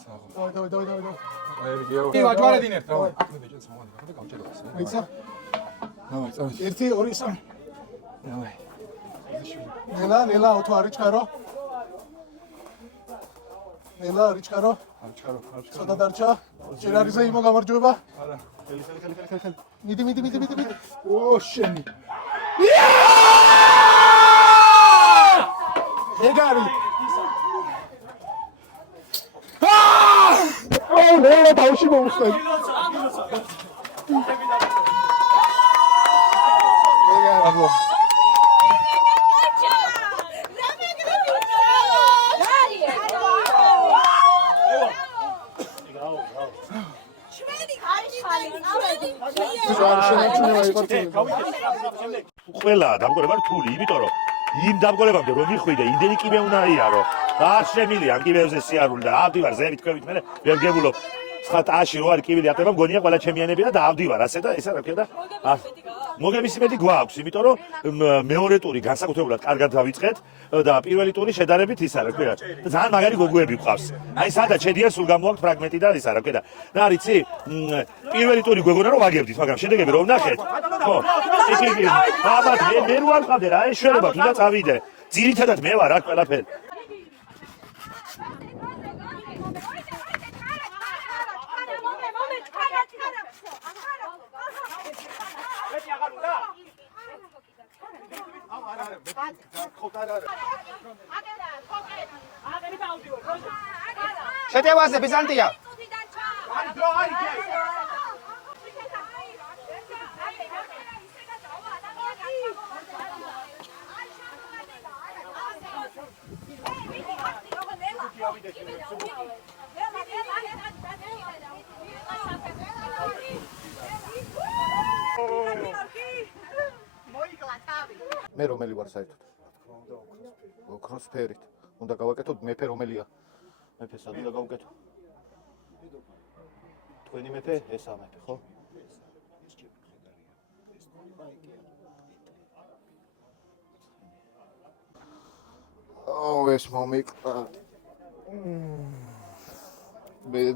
საღო. დავай. აი ვიგიო. კი ვაჯვარედინეთ, დავარ. აქ მე ბეჭედს მომადი, და გავჭერდეს. ვიცა? დავარ, წავედით. 1 2 3. დავай. ნელა, უთო არის ჩქარო. ნელა არის ჩქარო. არ ჩქარო. ცოტა დარჩა. ჯერ არის ზეიმო გამარჯვება. არა. ხელი. მიდი. ო შენი. ეგარი. ნელა თავში მოუსწრებ. ეგარი. ყველა დამკვირვება რთული, იმიტომ რომ იმ დამკვირვებამდე რომ მიხვიდე, იმდენი კიბე უნდა იარო. არ შემილია ამ კიბეებზე სიარული და ავდივარ ზევით ქვევით, მე ვერ გებულობ. ცხად აში რო არის კიბილი ატება, მგონია ყველა ჩემიანებია და ავდივარ ასე და ესა რა ქვია და მოგების იმედი გვაქვს, იმიტომ რომ მეორე ტური განსაკუთრებულად კარგად დავიწყეთ და პირველი ტური შედარებით ისა რა ქვია. და ძალიან მაგარი გოგოები გვყავს. აი სადაც შედიან სულ გამოაქვს ფრაგმენტი და ისა რა ქვია. და არ იცი, პირველი ტური გვეგონა რომ ვაგებდით, მაგრამ შედეგები რომ ვნახეთ. ხო. იგი აბათ მე რო არ ყავდე რა, ეშველება თუნდაც წავიდე. ძირითადად მე ვარ აქ ყველაფერი. შეტევაზე ბიზანტია. მოიკლა თან. მე რომელი ვარ საერთოდ? ოქროს ფერით. უნდა გავაკეთოთ მეფე რომელია? მეფე სად უნდა გავუკეთო? თქვენი მეფე ესაა მეფე, ხო? ეს მომიყვა.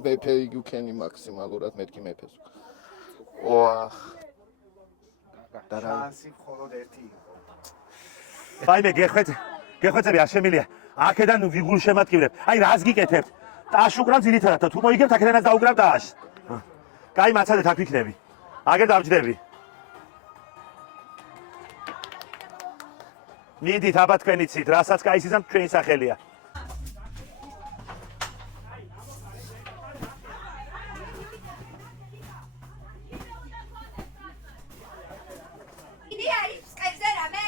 მეფე იქენი მაქსიმალურად მეთქი მეფეს. ოახ. შანსი მხოლოდ ერთი იყო. აი მე გეხვეწები არ შემილია. აქედან ვიღულ შემატკივრებ. აი რას გიკეთებთ? ტაშ უკრავ ძირითადად და თუ მოიგებთ აქედანაც დაუკრავ ტაშს. კაი მაცადეთ აქ ვიქნები. აგერ დავჯდები. მიდით აბა თქვენ იცით, რასაც კაი ისიზამ თქვენი სახელია. იგი არის სკებზე რამე?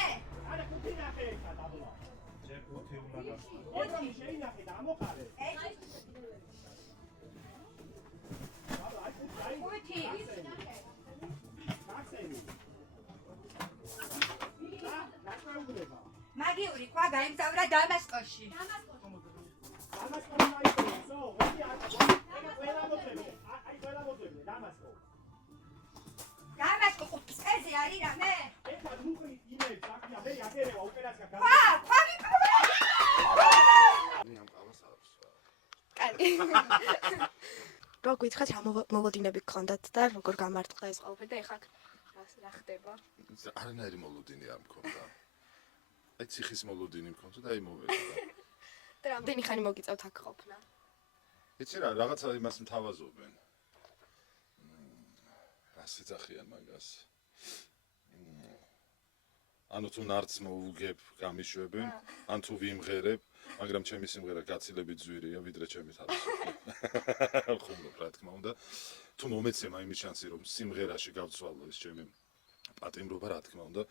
მაგიური ყვა გაიმგზავრა დამასკოში. დამასკო ყუთსკაზე არის რამე? რა გითხრათ რა მოლოდინები გქონდათ და როგორ გამარტყა ეს ყველაფერი და ეხლა რა ხდება? არანაირი მოლოდინი არ მქონდა. აი ციხის მოლოდინი მქონდა და აი მოვედა. და რამდენი ხანი მოგიწევთ აქ ყოფნა? იცი რა, რაღაცა იმას მთავაზობენ. რას ეძახიან მაგას? ანუ თუ ნარც მოუგებ, გამიშვებენ, ან თუ ვიმღერებ, მაგრამ ჩემი სიმღერა გაცილებით ძვირია, ვიდრე ჩემი თავისი. ხუმრობ რა თქმა უნდა. თუ მომეცემა იმის შანსი, რომ სიმღერაში გავცვალო ეს ჩემი პატიმრობა, რა თქმა უნდა,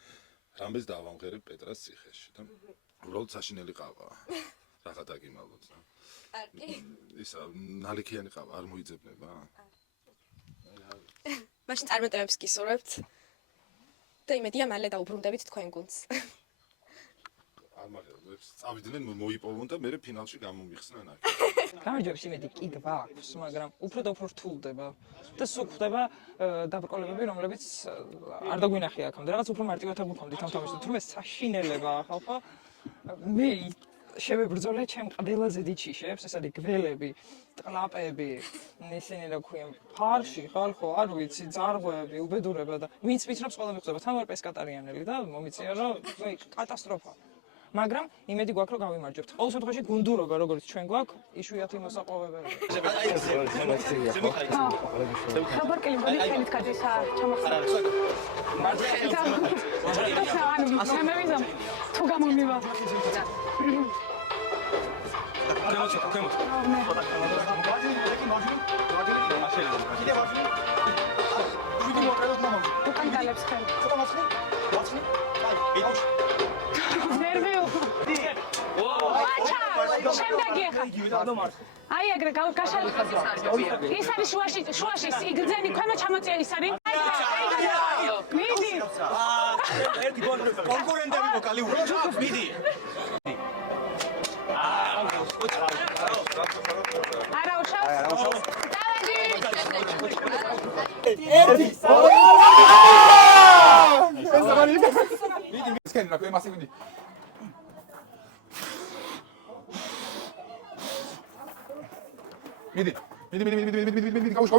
რამეს დავამღერებ პეტრას ციხეში და უბრალოდ საშინელი ყავაა. რაღა დაგიმალოთ. ისა ნალიქიანი ყავა არ მოიძებნება? მაშინ წარმატებებს გისურვებთ. და იმედია მალე დაუბრუნდებით თქვენ გუნდს. არ მაგერებს წავიდნენ მოიპოვონ და მე ფინალში გამომიხსნენ აქ. გამარჯვებს იმედი კი გვაქვს, მაგრამ უფრო და უფრო რთულდება და სულ ხდება დაბრკოლებები, რომლებიც არ დაგვინახია აქამდე. რაღაც უფრო მარტივად აგვიქონდით ამ თამაშს, თუმცა საშინელებაა ხალხო. მე შევებრძოლე ჩემ ყველაზე დიდ შიშებს, ეს არის გველები, ტყლაპები, ისინი რა ქვია, ფარში ხალხო, არ ვიცი, ძარღვები, უბედურება და ვინც ვიცნობს ყველა მიხდება, თან ვარ პესკატარიანელი და მომიწია რომ კატასტროფა. მაგრამ იმედი გვაქვს რომ გავიმარჯვებთ. ყოველ შემთხვევაში გუნდურობა როგორც ჩვენ გვაქვს, იშვიათი მოსაყვებები. ხაბარკელი მოდი ხელით გაძისა ჩამოხსნა. მე ვიზამ თუ გამომივა. აი ეგრე გაშალ ის არის შუაში სიგრძენი ქვემოთ ჩამოწია ის არის მიდი ერთი კონკურენტები ვოკალი მიდი არა უშავს დავადი ერთი სკენ რა ქვია მასივინი მიდი გავუშ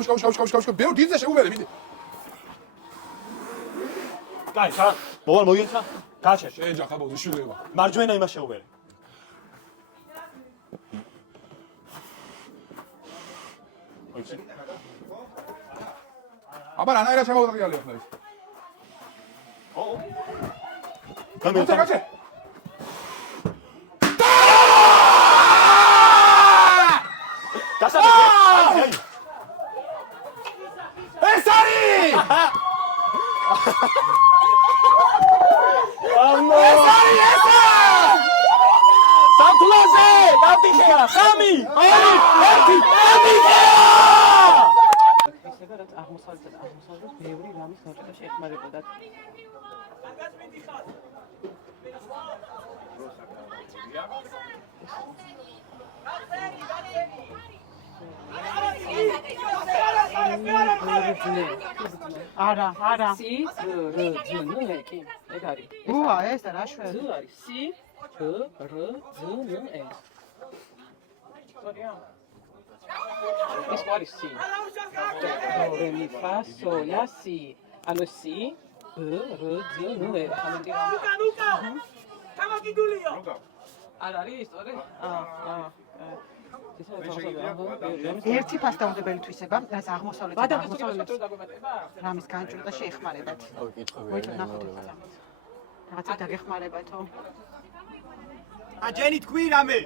ბევრ დილზე შეუბერე მიდი კაი ხა მოვალ მოიეცა გაჩერე შეეჯახა ბოდიშვილება მარჯვენა იმას შეუბერე აბა რანაირად შემოვდრიალე ახლა ის გამიოცა ეს არის! ამო! ეს არის ესა! სამთლაზე! დავდიხეა! ხამი! ერთი! ისე რაც აღმოსავლეთს ბევრი რამის მოჭედა შეეხმარებოდათ. არა, არა. სი, რ, ძ, ნ, ე, კი, ეგ არის. უა, ეს რა შვე. ძ არის. სი, რ, ძ, ნ, ე. სწორია? ეს არის სი. დო, რე, მი, ფა, სო, ლა, სი. ანუ სი, ბ, რ, ძ, ნ, ე. ლუკა. გამოგიდულიო. არ არის, სწორი? ერთი ფასდაუნდებელი თვისება, რაც აღმოსავლეთ რამის განჭვრეტა შეეხმარებათ. მოიწევთ ნახოთ ახლა. რაღაცა დაგეხმარებათო. აჯენი თქვი რამე.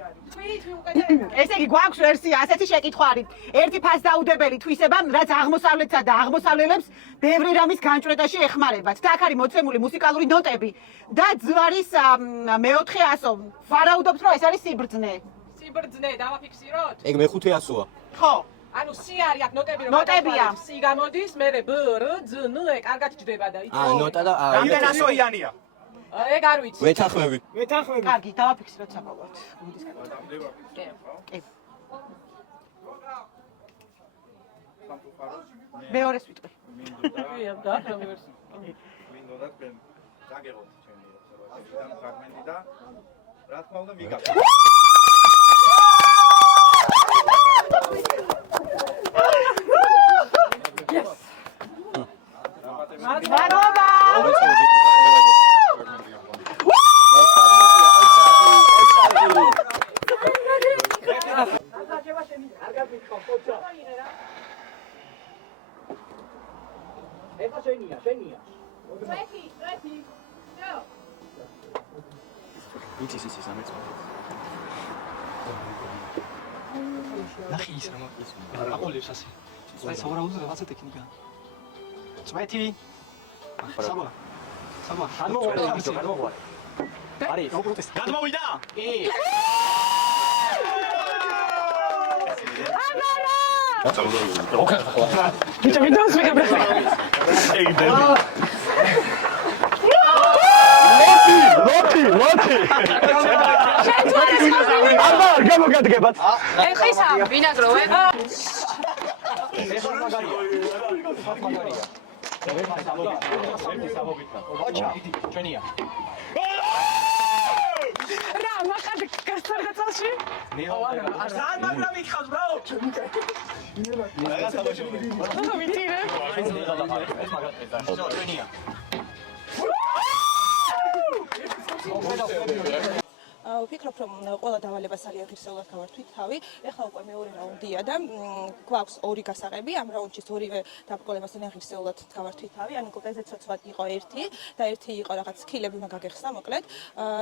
ესე იგი გვაქვს ვერსია, ასეთი შეკითხვა არის. ერთი ფასდაუნდებელი თვისება, რაც აღმოსავლეთსა და აღმოსავლელებს ბევრი რამის განჭვრეტაში ეხმარებათ. და აქ არის მოცემული მუსიკალური ნოტები და ძ არის მეოთხე ასო. ვარაუდობთ, რომ ეს არის სიბრძნე. სიბრძნე დავაფიქსიროთ? ეგ მეხუთე ასოა. ხო. ანუ სი არის აქ ნოტები რომ ნოტებია. სი გამოდის, მერე ბ, რ, ძ, ნ, ე კარგად ჯდება და იცი. ნოტა და რამდენ ასოიანია? ეგ არ ვიცი. მეთანხმები. კარგი, დავაფიქსიროთ საბოლოოდ. მოდის გადავიდეთ. კი. მეორეს ვიტყვი. კი, და ვერსია. მინდოდა თქვენ დაგეღოთ ჩემი observative-დან ფრაგმენტი და რა თქმა უნდა მიგაბ. Yes. Marova! ნახი ის რა მაგის. აყოლებს ასე. აი სავარაუდო რაღაცა ტექნიკა. წვეთი. საბა. გადმოვიდა. არის. გადმოვიდა? კი. ბიჭო ვინდოს მიგაბრეხე. ეი დები. ლოთი. აბა გამოგადგებათ. ეხისა ვინაგროვე? ჩვენია. რა, მაგარ გასწრებაში? სან მაგრამ იქხავს ბრაო. ვიტირე. ჩვენია. ვფიქრობ, რომ ყველა დავალებას ძალიან ღირსეულად გავართვით თავი. ეხლა უკვე მეორე რაუნდია და გვაქვს ორი გასაღები. ამ რაუნდში ორივე დაბრკოლებას ძალიან ღირსეულად გავართვით თავი. ანუ კოკეზე ცოცხლად იყო ერთი და ერთი იყო რაღაც სკილები უნდა გაგეხსნა მოკლედ.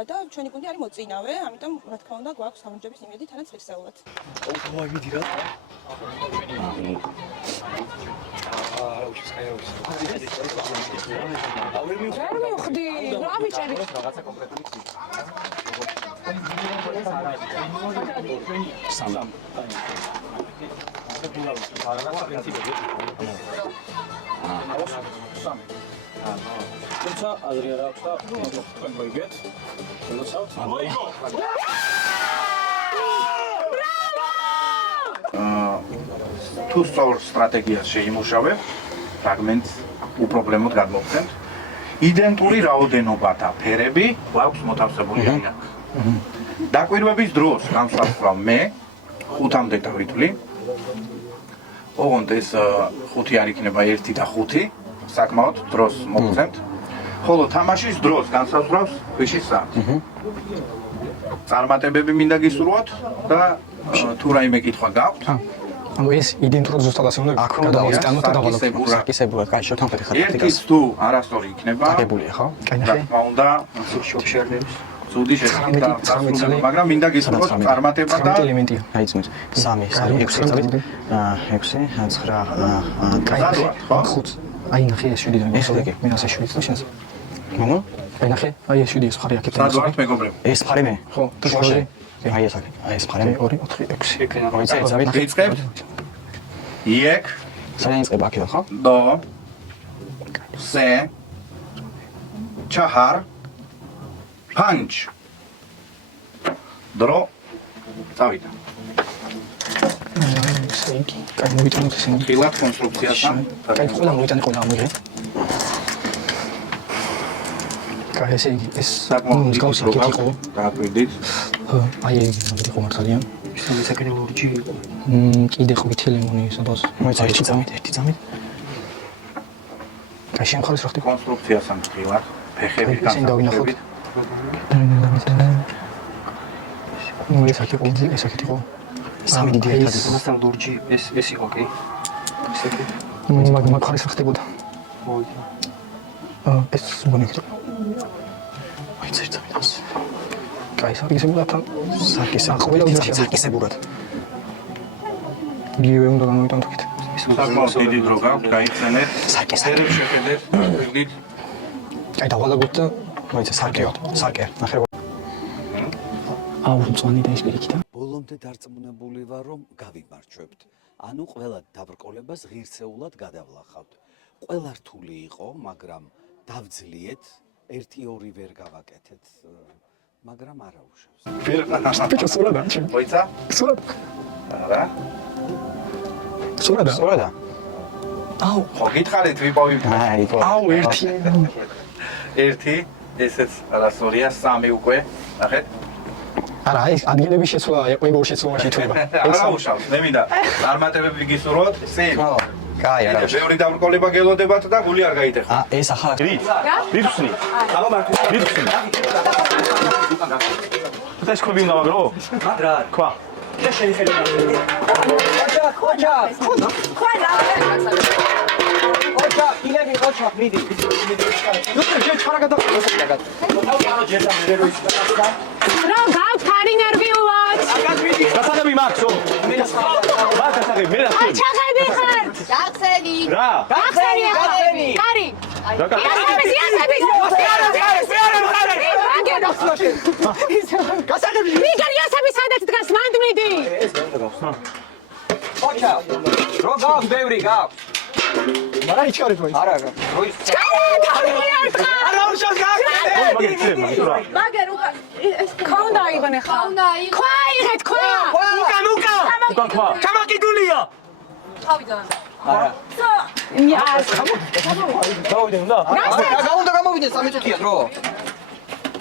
და ჩვენი გუნდი არის მოწინავე, ამიტომ რა თქმა უნდა გვაქვს გამარჯვების იმედი თანაც ღირსეულად. ой, მიდი რა. ვერ მივხვდი, რა ვიჭერი? რაღაცა კონკრეტული სამ. თუმცა ადრე არ აქვს და თქვენ მოიგეთ. მოგესალმებით. თუ სწორ სტრატეგიას შეიმუშავებ, ფრაგმენტს უპრობლემოდ გადმოვხსენთ. იდენტური რაოდენობა და ფერები გვაქვს მოთავსებული აქ. დაკვირვების დროს განსხვავებავ მე 5-მდე დავითვლი. ოღონდ ეს 5 არ იქნება 1 და 5, საკმაოდ დროს მოგხსენთ. ხოლო თამაშის დროს განსაზღვრავს ვიში საათი. წარმატებები მინდა გისურვოთ და თუ რაიმე კითხვა გაქვთ? ანუ ეს იდენტურად ზუსტად ასე უნდა გადავისტანოთ და დავალოთ. საკისებურად, კაი, შეთანხმებით ხარ. ერთის თუ არასწორი იქნება. აგებულია, ხო? კაი, რა თქმა უნდა, შეგერდებს. ზუდი შეხედა, მაგრამ მინდა გისურვოთ წარმატება და 19 ელემენტია. გაიწმის. 3, 6, 6, 5. აი ნახე ეს 7 და მე მე ასე 7 და შენს. მომა? აი ნახე, აი ეს 7 ეს ხარი აქეთ. სად ვართ მეგობრებო? ეს ხარი მე. ხო, თუ შუაში. აი ეს აქ. აი ეს ხარი მე 2, 4, 6. გიწყებთ? იეკ. სანამ იწყება აქედან, ხო? დო. სე. ჩაჰარ. პანჩ. დრო წავიდა. სეიკი, კაი მოვიტანოთ ისინი. ხილად კონსტრუქციასთან. კაი ყველა მოვიტანე ყველა ამიღე. კაი ესე იგი ეს მსგავსი კითხვი იყო. გააკვირდით. აი ეგ იყო მართალია. საკენე ლურჯი იყო. კიდე ყვითელი ლიმონი სადაც. მოიცა ერთი წამით. კაი შემხარის რა ხდება? კონსტრუქციასთან ხილად, ფეხები განსაკუთრებით. ეს აქ იყო. სამი დიდი ერთად იყო. მასთან ლურჯი ეს იყო კი. ესე იგი. მაგ ხარის რა ხდებოდა? მოიცა. ეს მონიქი. აიცერწამიდას. კაი, სარგისებურად სარგისებურად. გივე უნდა გამოვიტანოთ თქვით. საკმაოდ დიდი დრო გაქვს, გაიხსენეთ. სარგისერებს შეხედეთ, ვიგდით. კაი, დავალაგოთ და მოიცა სარკე. ნახე. აუ, მწვანე და ის პირიქით. ბოლომდე დარწმუნებული ვარ, რომ გავიმარჯვებთ. ანუ ყველა დაბრკოლებას ღირსეულად გადავლახავთ. ყველა რთული იყო, მაგრამ დავძლიეთ, 1-2 ვერ გავაკეთეთ. მაგრამ არა უშავს. ბიჭო, სულადა. მოიცა? სულადა. არა. სულადა. აუ, ხო გითხარით ვიპოვით. აუ, ერთი, ესეც არასორია, 3 უკვე. ნახეთ. არა, ეს ადგილების შეცვლა, ეყובה შეცვლაში თვება. არა უშავს, მე მინდა წარმატებები გისურვოთ. წინ. კაი, არა. ბევრი დაბრკოლება გელოდებათ და გული არ გაიტეხა. ეს ახლა ვირუსნი. აბა მარტო ვირუსნი. ეს ქვები უნდა ვაგრო? რა? ქვა. ეს შეიძლება. ხოჯა. ხოჯა, ინები ხოჯა, მიდი. ნუ ჯერ ჩარა გადაყოლოთ. რა გავხარი ნერვიულად. აკად მიდი. გასაგები მაქსო. მე გასაგები. აჩაღები ხარ. გახსენი. რა? გახსენი. კარი. გასაგები. მიგარი ასები სადაც დგას მანდმიდი. ეს უნდა გავხსნა. ხოჯა. რო გაქვს ბევრი გაქვს. მარა იჩქარით მოიცა. არა. არა უშავს გაქვს. მაგერ უკან ქონდა იღონე ხა. ქვა იღეთ ქვა. უკან ქვა. ჩამაკიდულია. თავიდან. არა. იას. გავიდე უნდა? უნდა გამოვიდე 3 წუთია დრო.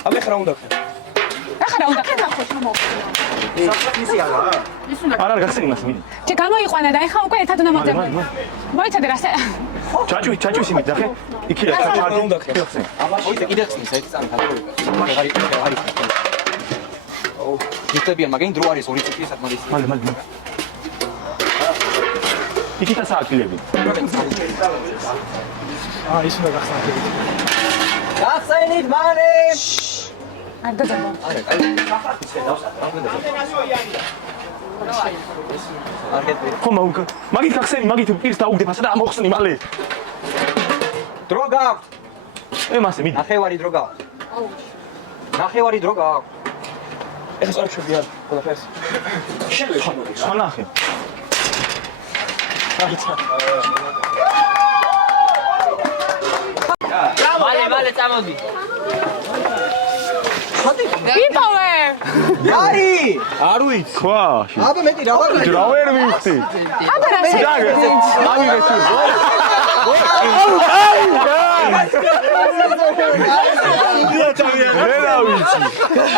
აბა ხრა უნდა? ახლა უნდა ხა ჩამო. ისი არა. არა გასცენი მას მიდი. ჩე გამოიყვანა და ეხა უკვე ერთად უნდა მოძებნო. მოიცადე რა ჩაჭუი სიმით ნახე. იქია ჩაჭუ უნდა ხე. აბა მოიცა კიდე ხსნის ერთი წამი ხადროვი. მაგარი. ოუ, იტებიან მაგენ დრო არის 2 წუთი საკმარის. მალე. იქითა საათილები. ის უნდა გახსნათ. გახსენით მალე. არ დაძაბო. არა, ხო მაგით გახსენი, მაგით პირს დაუგდებ და ამოხსნი მალე. დრო გაქვს. მასე მიდი. ნახევარი დრო გაქვს. ნახევარი დრო გაქვს. ეხლა სწორად შევიდე ყველაფერს. სხვა ნახე. მალე წამოდი. იპოვე. გარი! არ ვიცი. ქვაში. აბა მეტი რა ვარ? რა ვერ ვიცი. აბა რა შეგაგე. ამიღე სულ.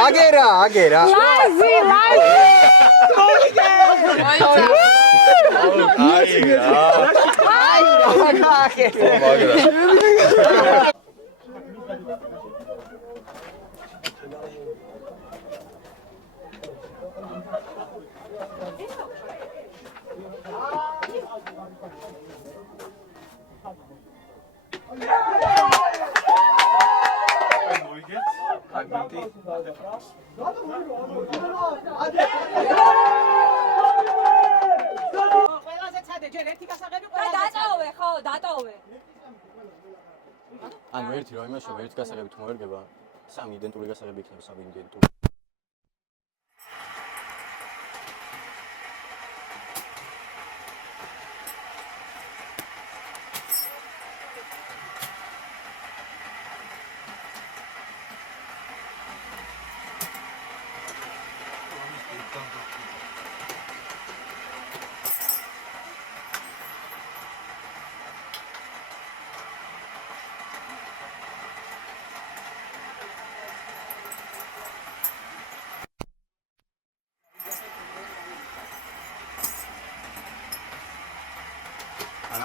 აგერა. ლაზი. ყველაზე ცადე ჯერ ერთი გასაღები და დატოვე ხო, დატოვე. ანუ ერთი რა იმაშო ერთ გასაღებით მოერგება, 3 იდენტური გასაღები იქნება, 3 იდენტური.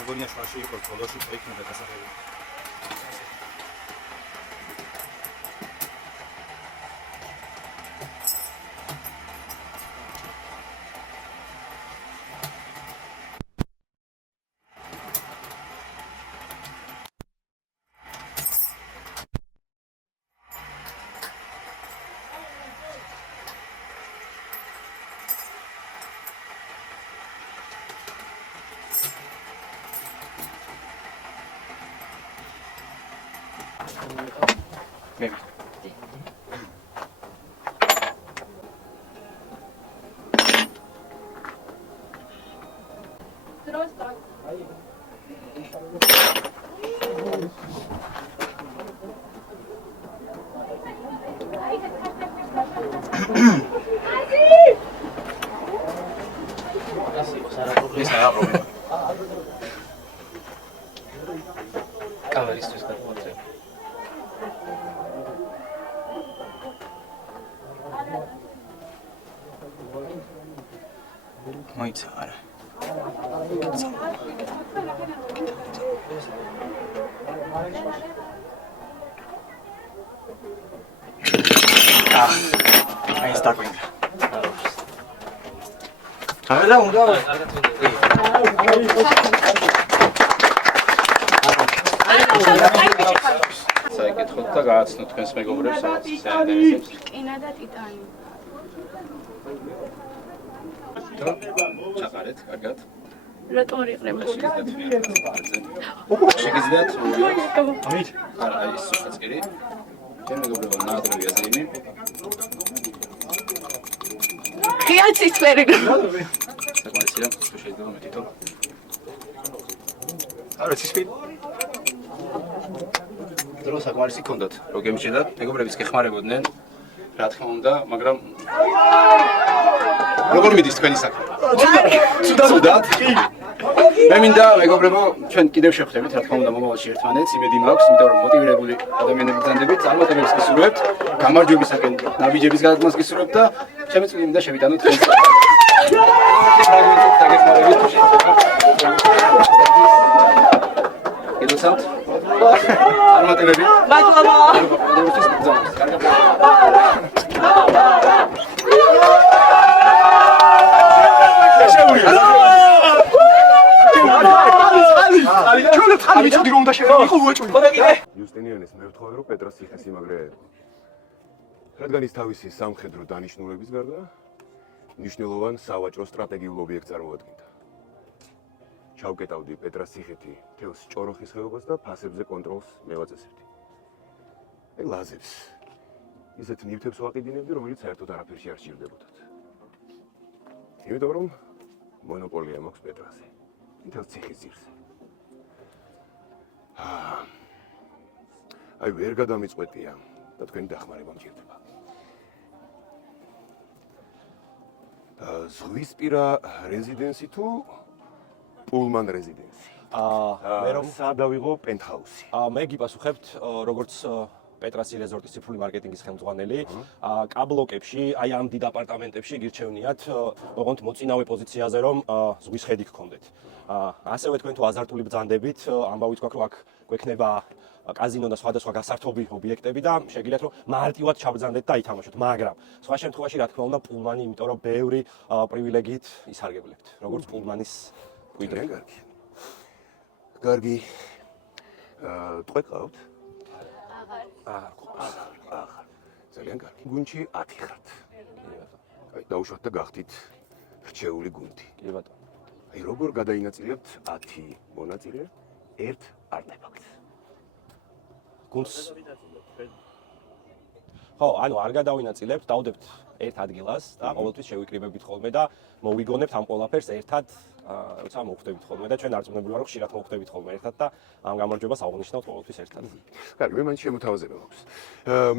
მგონია შუაში იყო ბოლოში იქნება დასახელებული. კამერისთვის გადმოწევ. მოიცა არა. აი ეს დაგვინდა. კამერა უნდა საიკეთოთ და გააცნოთ თქვენს მეგობრებს რაღაც საინტერესებს. კინა და ტიტანი. და ჩაყარეთ, კარგად. რატომ არ იყრება? შეგიძლიათ? ამით? არა, აი ეს სუხაცკირი. ჩვენ მეგობრებო, ნაადრევია ზეიმი. ხიაცის წვერი. საკმარისია, თუ შეიძლება მეთითო. არა, ცისპი. დრო საკმარისი ქონდათ, რო გემჭირდათ, მეგობრებიც გეხმარებოდნენ, რა თქმა უნდა, მაგრამ როგორ მიდის თქვენი საქმე? ცუდად? მე მინდა მეგობრებო, ჩვენ კიდევ შევხვდებით, რა თქმა უნდა, მომავალში ერთმანეთს, იმედი მაქვს, იმიტომ რომ მოტივირებული ადამიანები გძანდებით, წარმატებებს გისურვებთ, გამარჯვებისაკენ ნაბიჯების გადადგმას გისურვებთ და შემეწყვილი მინდა შევიტანოთ თქვენ. გილოცავთ? წარმატებები. მადლობა. იუსტინიანეს მევთხოვე, რომ პეტრას ციხესიმაგრე აეღო. რადგან ის თავისი სამხედრო დანიშნულების გარდა მნიშვნელოვან სავაჭრო სტრატეგიულ ობიექტს წარმოადგენდა. ჩავკეტავდი პეტრას ციხეთი მთელს ჭოროხის ხეობას და ფასებზე კონტროლს მევაწესებდი. აი ლაზებს. ისეთ ნივთებს ვაყიდინებდი, რომელიც საერთოდ არაფერში არ სჭირდებოდათ. იმიტომ რომ მონოპოლია მაქვს პეტრაზე. მთელ ციხის ძირზე. აი ვერ გადამიწყვეტია და თქვენი დახმარება მჭირდება. ზღვისპირა რეზიდენსი თუ პულმან რეზიდენსი? მე რომ სადავიღო პენტჰაუსი. მე გიპასუხებთ როგორც პეტრასი რეზორტის ციფრული მარკეტინგის ხელმძღვანელი, კაბლოკებში, აი ამ დიდ აპარტამენტებში გირჩევნიათ, ოღონდ მოწინავე პოზიციაზე რომ ზღვის ხედი გქონდეთ. ასევე თქვენ თუ აზარტული ბრძანდებით, ამბავიც გვაქვს რომ აქ გვექნება კაზინო და სხვადასხვა გასართობი ობიექტები და შეგიძლიათ რომ მარტივად ჩაბრძანდეთ და ითამაშოთ, მაგრამ სხვა შემთხვევაში რა თქმა უნდა პულმანი, იმიტომ რომ ბევრი პრივილეგიით ისარგებლებთ, როგორც პულმანის კვიდრი. კარგი. ტყვე ყავთ? აღარ. ძალიან კარგი. გუნდში 10 ხართ. აი დაუშვათ და გახდით რჩეული გუნდი. კი ბატონო. აი როგორ გადაინაწილებთ 10 მონაწილე ერთ არტეფაქტს? გუნდს ხო, ანუ არ გადავინაწილებთ, დავდებთ ერთ ადგილას და ყოველთვის შევიკრიბებით ხოლმე და მოვიგონებთ ამ ყველაფერს ერთად, როცა მოვხვდებით ხოლმე და ჩვენ არწმუნებული ვარ, რომ ხშირად მოვხვდებით ხოლმე ერთად და ამ გამარჯვებას აღვნიშნავთ ყოველთვის ერთად. კარგი, მე მან შემოთავაზება მაქვს.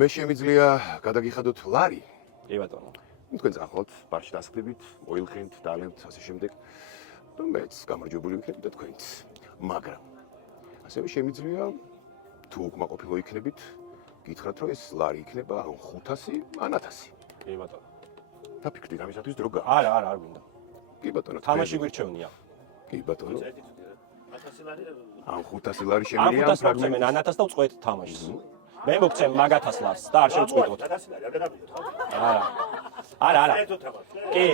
მე შემიძლია გადაგიხადოთ ლარი? კი ბატონო. თქვენ წახვალთ, ბარში დასხდებით, მოილხენთ, დაალებთ, ასე შემდეგ. და მეც გამარჯვებული ვიქნები და თქვენც. მაგრამ ასევე შემიძლია თუ უკმაყოფილო იქნებით, გითხრათ, რომ ეს ლარი იქნება ან 500, ან 1000. კი ბატონო. დაფიქრდით ამისათვის დრო გაქვს? არა, არ მინდა. კი ბატონო. თამაში გვირჩევნია. კი ბატონო. ამ 500 ლარი ამ შემიძლია 500 მოგცემ 900 და უწყვეთ თამაშს. მე მოგცემ მაგათას ლარს და არ შევწყვიტოთ. არა. კი.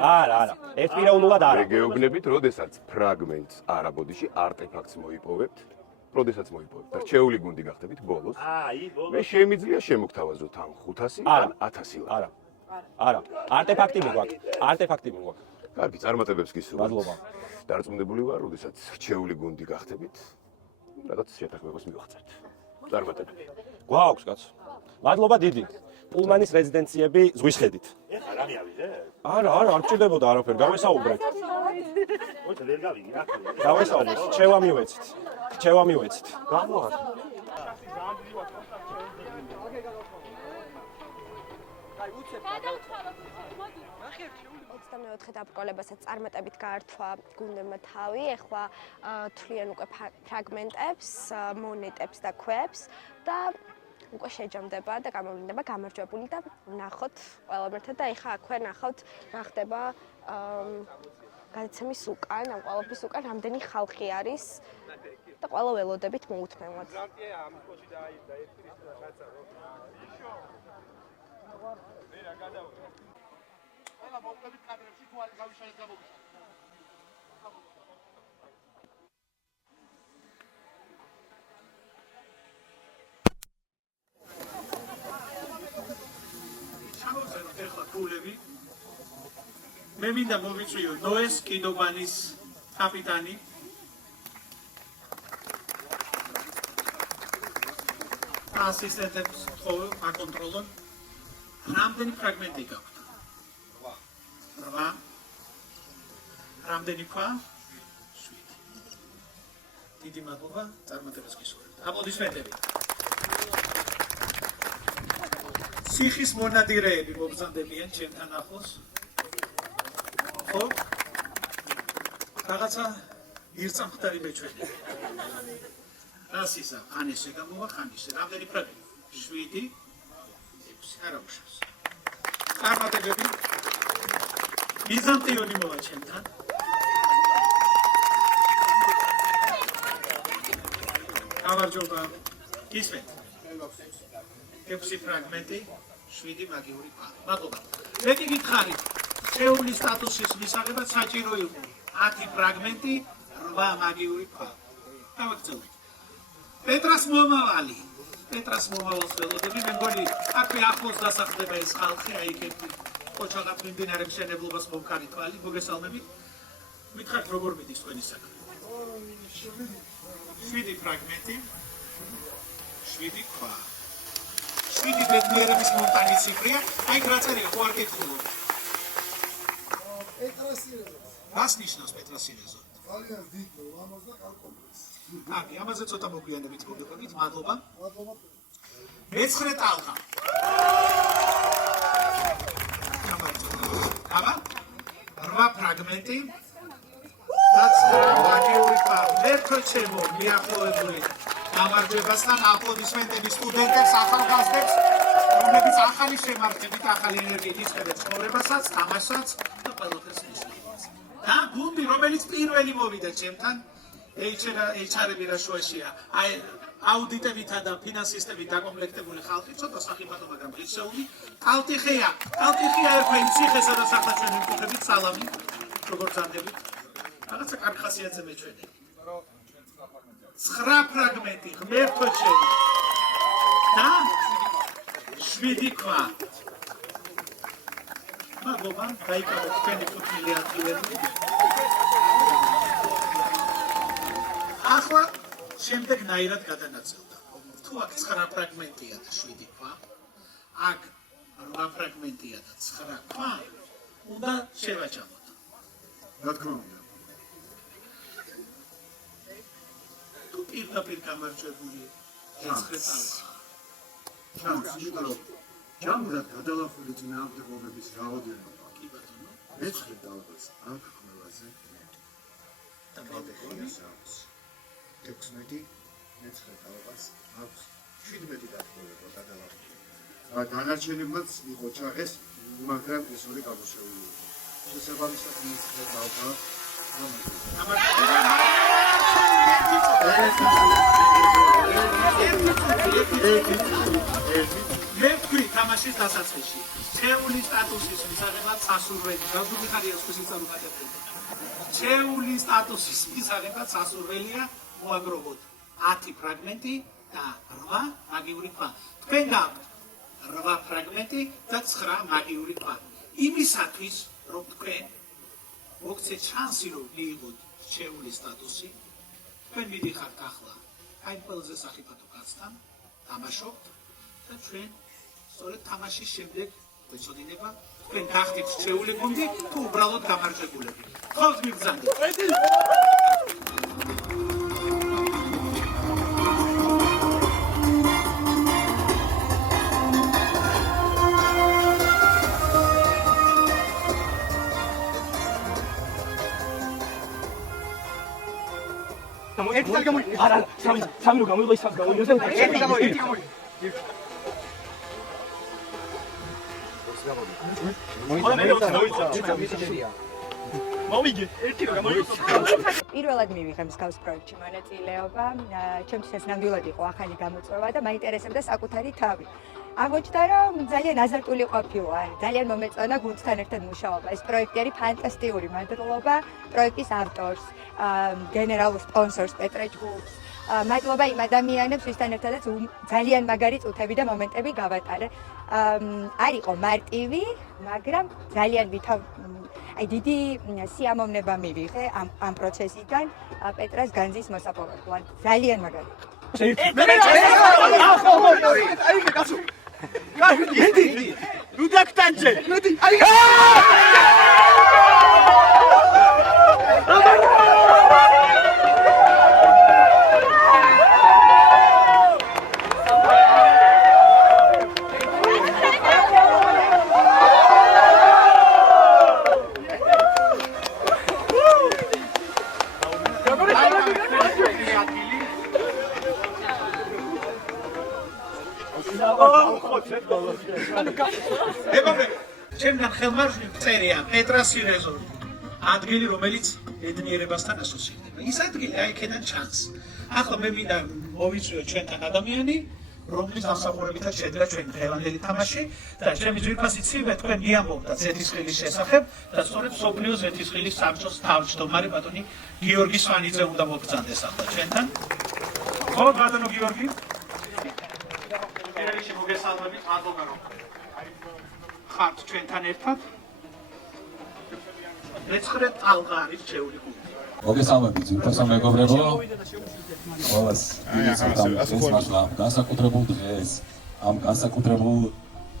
არა. ერთპიროვნულად არა. მე გეუბნებით, როდესაც ფრაგმენტს არა ბოდიში არტეფაქტს მოიპოვებთ, როდესაც მოიპოვებთ და რჩეული გუნდი გახდებით ბოლოს. მე შემიძლია შემოგთავაზოთ ამ 500 ან 1000 ლარი. არა. არტეფაქტი მიგვაქვს. კარგი, წარმატებებს გისურვებთ. მადლობა. დარწმუნებული ვარ, როდესაც რჩეული გუნდი გახდებით, რაღაც შეთანხმებას მივახცევთ. წარმატებები. გვაქვს კაცო. მადლობა დიდი. პულმანის რეზიდენციები ზღვის ხედით. არა, არ ჭირდებოდა არაფერი, გავესაუბრეთ. გავესაუბრეთ, რჩევა მივეცით. გამოაქვს. 24 დაბრკოლებასაც წარმატებით გაართვა გუნდებმა თავი, ეხლა თვლიან უკვე ფრაგმენტებს, მონეტებს და ქვებს და უკვე შეჯამდება და გამოვლინდება გამარჯვებული და ნახოთ ყველამ ერთად და ეხლა აქვე ნახავთ რა ხდება გადაცემის უკან, ამ ყველაფრის უკან რამდენი ხალხი არის და ყველა ველოდებით მოუთმენლად. მე მინდა მოვიწვიო ნოეს კიდობანის კაპიტანი ასისტენტებს აკონტროლონ რამდენი ფრაგმენტი გაქვთ? 8. რამდენი ქვა? 7. დიდი მადლობა, წარმატებას გისურვებთ. აპლოდისმენტები. ციხის მონადირეები მოგზადებიან ჩემთან ახლოს. ხო? რაღაცა ირწამხდარი მეჩვენე. რას ისა? ხან ესე გამოვა, ხან ისე. რამდენი ფრაგმენტი? 7. 6. არა უშავს. წარმატებები. ბიზანტიონი მოვა ჩემთან. გამარჯობა. ისმენთ. 6 ფრაგმენტი, 7 მაგიური ქვა. მადლობა. მე გითხარით, შეულის სტატუსის მისაღებად საჭირო იყო 10 ფრაგმენტი, 8 მაგიური ქვა. გავაგრძელოთ. პეტრას მომავალს ველოდები, მე მგონი, აქვე ახლოს დასახლდება ეს ხალხი, აი იქ ოჩაღად მიმდინარე მშენებლობას მომქარი თვალი, მოგესალმებით. მითხარით, როგორ მიდის თქვენი საქმე? 7 ფრაგმენტი, 7 ქვა. 7 ბედნიერების მომტანი ციფრია, აი რა წერია, ხო არ გითხულობ. პეტრასირეზო. რას ნიშნავს პეტრასირეზო? ძალიან დიდ ლამაზ და კარკომპლექსს. აი, ამაზე ცოტა მოგვიანებით მოგეყვებით, მადლობა. მადლობა. მე-9 ტალღა. აბა 8 ფრაგმენტი და 9 მაგიური ქვა. მერქო ჩემო, მიახლოვებული გამარჯვებასთან აპლოდისმენტები სტუდენტებს, ახალგაზრდებს, რომლებიც ახალი შემართებით, ახალი ენერგიით ისყევენ ცხოვრებასაც, თამაშსაც და ყველაფერს ნიშნავს. და გუნდი, რომელიც პირველი მოვიდა ჩემთან, HR-ები რა შუაშია, აი აუდიტებითა და ფინანსისტებით დაკომპლექტებული ხალხი, ცოტა სახიფათო, მაგრამ ღირსეული. კალტიხია ერქვა იმ ციხეს, სადაც ახლა ჩვენ ვიმყოფებით, სალამი, როგორ ძამდებით. რაღაცა კარგი ხასიათზე მეჩვენე. 9 ფრაგმენტი, ღმერთო ჩემო. და 7 ქვა. მადლობა, გაიკავეთ თქვენი 5 მილიარდი. ახლა შემდეგ ნაირად გადანაწილდა. თუ აქ 9 ფრაგმენტია და 7 ქვა, აქ 8 ფრაგმენტია და 9 ქვა, უნდა შევაჭამოთ. რა თქმა უნდა. თუ პირდაპირ გამარჯვებული ეცხრეტალს. ჯამურად გადალახული წინააღმდეგობების რაოდენობა. კი ბატონო. მეცხრეტალს აქ ყველაზე და ბატონოს აქვს 16 მეცხრეტალს აქვს 17 დათბოლება გადალახული. დანარჩენებმაც იყო ჩაღეს, მაგრამ ეს ორი გამოშეულია. შესაბამისად მეცხრეტალს მე ვქვი თამაშის დასაწყისში ჩეულის სტატუსის მისაღებად სასურველი გაზუხარია სპეციალურ კატეგორიაზე ჩეული სტატუსის მისაღებად სასურველია მოაგროვოთ 10 ფრაგმენტი და 8 მაგიური ქვა თქვენ გაქვთ 8 ფრაგმენტი და 9 მაგიური ქვა იმისათვის რომ თქვენ მოგცეთ შანსი რომ მიიღოთ ჩეული სტატუსი თქვენ მიდიხართ ახლა აი ყველაზე სახიფათო კაცთან თამაშობთ და ჩვენ სწორედ თამაშის შემდეგ გვეცოდინება თქვენ გახდით ჩეული გუნდი თუ უბრალოდ გამარჯვებულები ხოთ მიგზავნით არა, სამი რო გამოიღო ის გამოიღო და ერთი გამოიღო. მოვიგე, ერთი რო გამოიღო. პირველად მივიღე მსგავს პროექტში მონაწილეობა. ჩემთვის ეს ნამდვილად იყო ახალი გამოწვევა და მაინტერესებდა საკუთარი თავი. აღმოჩნდა, რომ ძალიან აზარტული ყოფილა, ძალიან მომეწონა გუნდთან ერთად მუშაობა. ეს პროექტი არის ფანტასტიკური მადლობა პროექტის ავტორს, გენერალურ სპონსორს პეტრე ჯგუფს. მადლობა იმ ადამიანებს, ვისთან ერთადაც ძალიან მაგარი წუთები და მომენტები გავატარე. არ იყო მარტივი, მაგრამ ძალიან დიდი სიამოვნება მივიღე ამ პროცესიდან პეტრას განძის მოსაპოვებლად. ძალიან მაგარი. Medi! Nu da ktanče! Medi! Aj! ჩემთან ხელმარჯვნივ წერია პეტრას სირეზორტი ადგილი რომელიც ედნიერებასთან ასოცირდება ის ადგილი აი იქიდან ჩანს ახლა მე მინდა მოვიწვიო ჩვენთან ადამიანი რომლის დამსახურებითაც შედგა ჩვენი დღევანდელი თამაში და ჩემი ძვირფასი ცივე თქვენ მიამბობთ ზეთისხილის შესახებ და სწორედ სოფლიო ზეთისხილის საბჭოს თავმჯდომარე ბატონი გიორგი სვანიძე უნდა მოგბრძანდეს ახლა ჩვენთან ხო ბატონო გიორგი ერეში მოგესალმებით მადლობა რომ ხართ ჩვენთან ერთად. მეცხრე ტალღა არის ჩეული გუნდი. მოგესალმებით, ძვირფასო მეგობრებო. ყველას ეს მართლა განსაკუთრებულ დღეს, ამ განსაკუთრებულ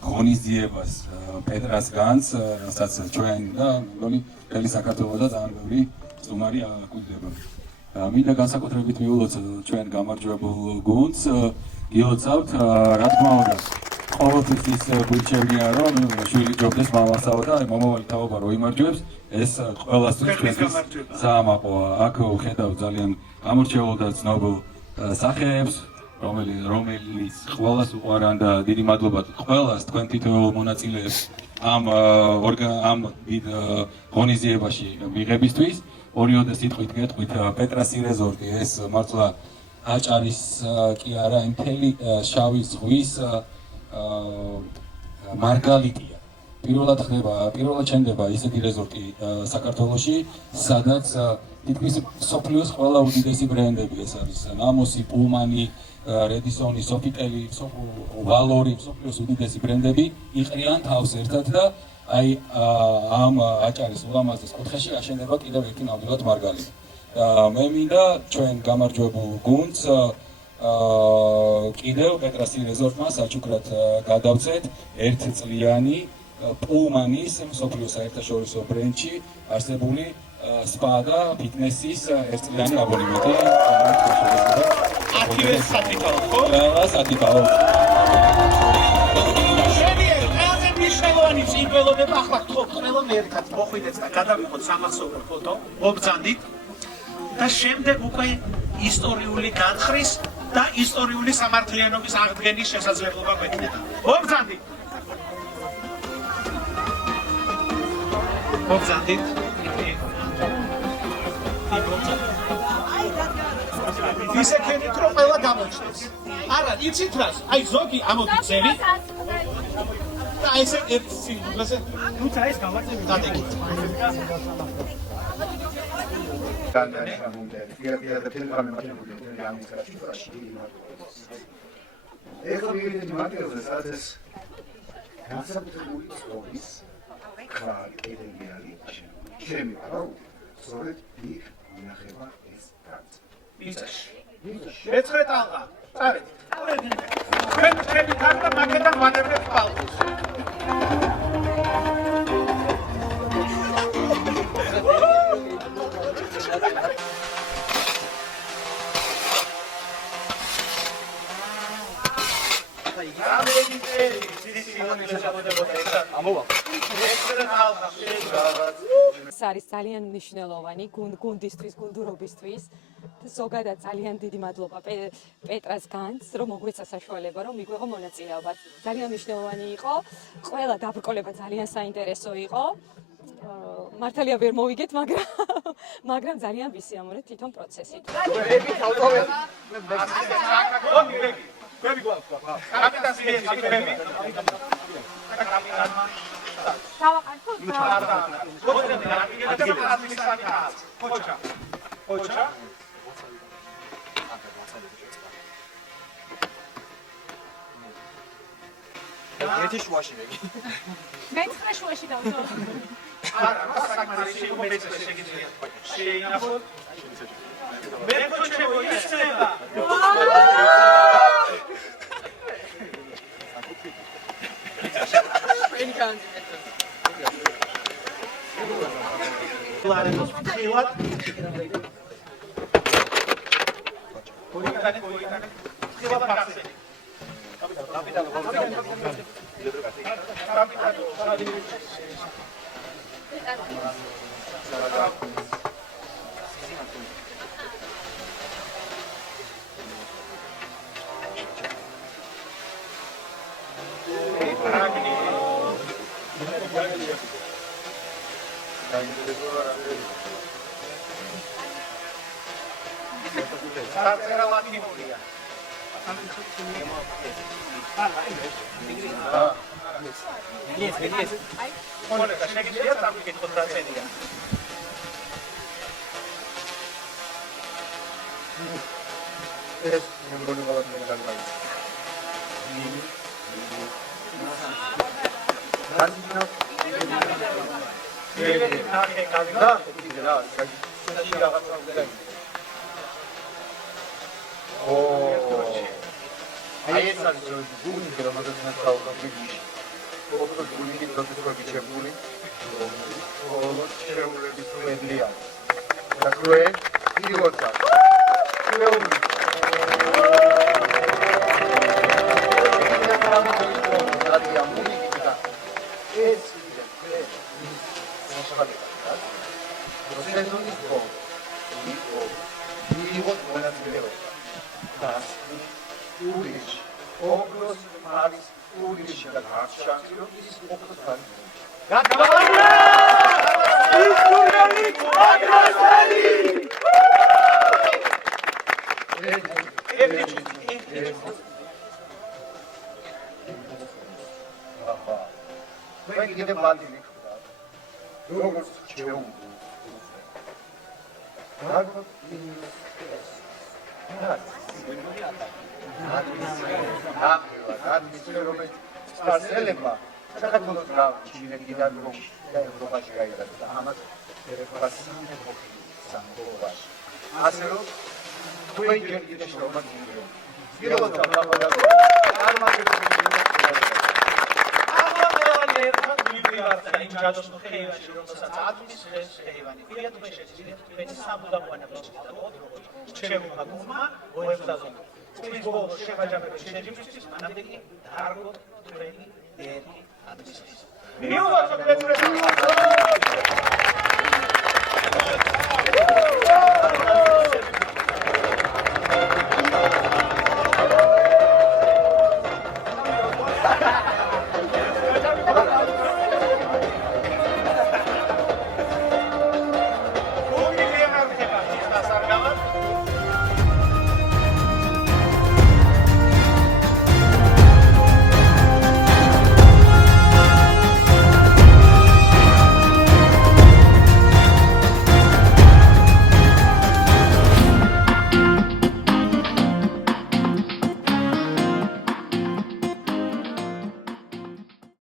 ღონისძიებას პეტრას განძს, რასაც ჩვენ და მეგონი მთელი საქართველო და ძალიან ბევრი სტუმარი აკვირდება. მინდა განსაკუთრებით მიულოცო ჩვენ გამარჯვებულ გუნდს, გილოცავთ, რა თქმა უნდა. ყოველთვის ის გულჩევნია რომ შვილი ჯობდეს მამასაო და მომავალი თაობა რო იმარჯვებს ეს ყველასთვის ჩვენთვის საამაყოა აქ ვხედავ ძალიან გამორჩეულ და ცნობილ სახეებს რომელიც ყველას უყვარან და დიდი მადლობა ყველას თქვენ თითოეულ მონაწილეებს ამ დიდ ღონისძიებაში მიღებისთვის ორიოდე სიტყვით გეტყვით პეტრას სირეზორტი ეს მართლა აჭარის კი არა მთელი შავი ზღვის მარგალიტია. პირველად ჩნდება ისეთი რეზორტი საქართველოში, სადაც თითქმის სოფლიოს ყველა უდიდესი ბრენდები ეს არის ნამოსი, პულმანი, რედისონი, სოფიტელი, ვალორი, სოფლიოს უდიდესი ბრენდები იყრიან თავს ერთად და აი ამ აჭარის ულამაზეს კუთხეში აშენდება კიდევ ერთი ნამდვილად მარგალიტი. მე მინდა ჩვენ გამარჯვებულ გუნდს კიდევ პეტრას სირეზორტმა საჩუქრად გადავცეთ ერთწლიანი პულმანის მსოფლიო საერთაშორისო ბრენდში არსებული სპა და ფიტნესის ერთწლიანი აბონემენტი. აქტივე სათითაო ხო? სათითაო. ყველაზე მნიშვნელოვანი სიმბოლოები ახლა გთხოვთ ყველამ ერთად მოხვიდეთ და გადავიღოთ სამახსოვრო ფოტო, მობრძანდით და შემდეგ უკვე ისტორიული განხრის და ისტორიული სამართლიანობის აღდგენის შესაძლებლობა გვექნება. მობრძანდით. მობრძანდით. ისე ქენით რომ ყველა გამოჩნდეს. არა, იცით რას? აი ზოგი ამოდიცევი. და ესე ერთ სიმბოლოზე თუცა ეს გამარჯვება დადეგით. ეხლა მივიდეთ მაგალითად სადაც ეს განსაკუთრებული ცხოვრების ხა კედელი არის ჩემი რა სწორედ იქ ინახება ეს კაც მიწაში მეცხრე ტალღა წარეთ ჩვენ თარდა მაგედან ვანებებს პალტოს ეს არის ძალიან მნიშვნელოვანი გუნდისთვის, გუნდურობისთვის. ზოგადად ძალიან დიდი მადლობა პეტრას განს, რომ მოგვეცა საშუალება, რომ მიგვეღო მონაწილეობა. ძალიან მნიშვნელოვანი იყო. ყველა დაბრკოლება ძალიან საინტერესო იყო. მართალია ვერ მოვიგეთ, მაგრამ ძალიან ვისიამოვნეთ თვითონ პროცესით. ერთი შუაში მეგი. მეცხრე შუაში დავდო. არა, საკმარისი მეცხრე შეგიძლია. შეინახოთ. მერქო ჩემო ისება. ლარენოს ხილად. ხილად ფასე.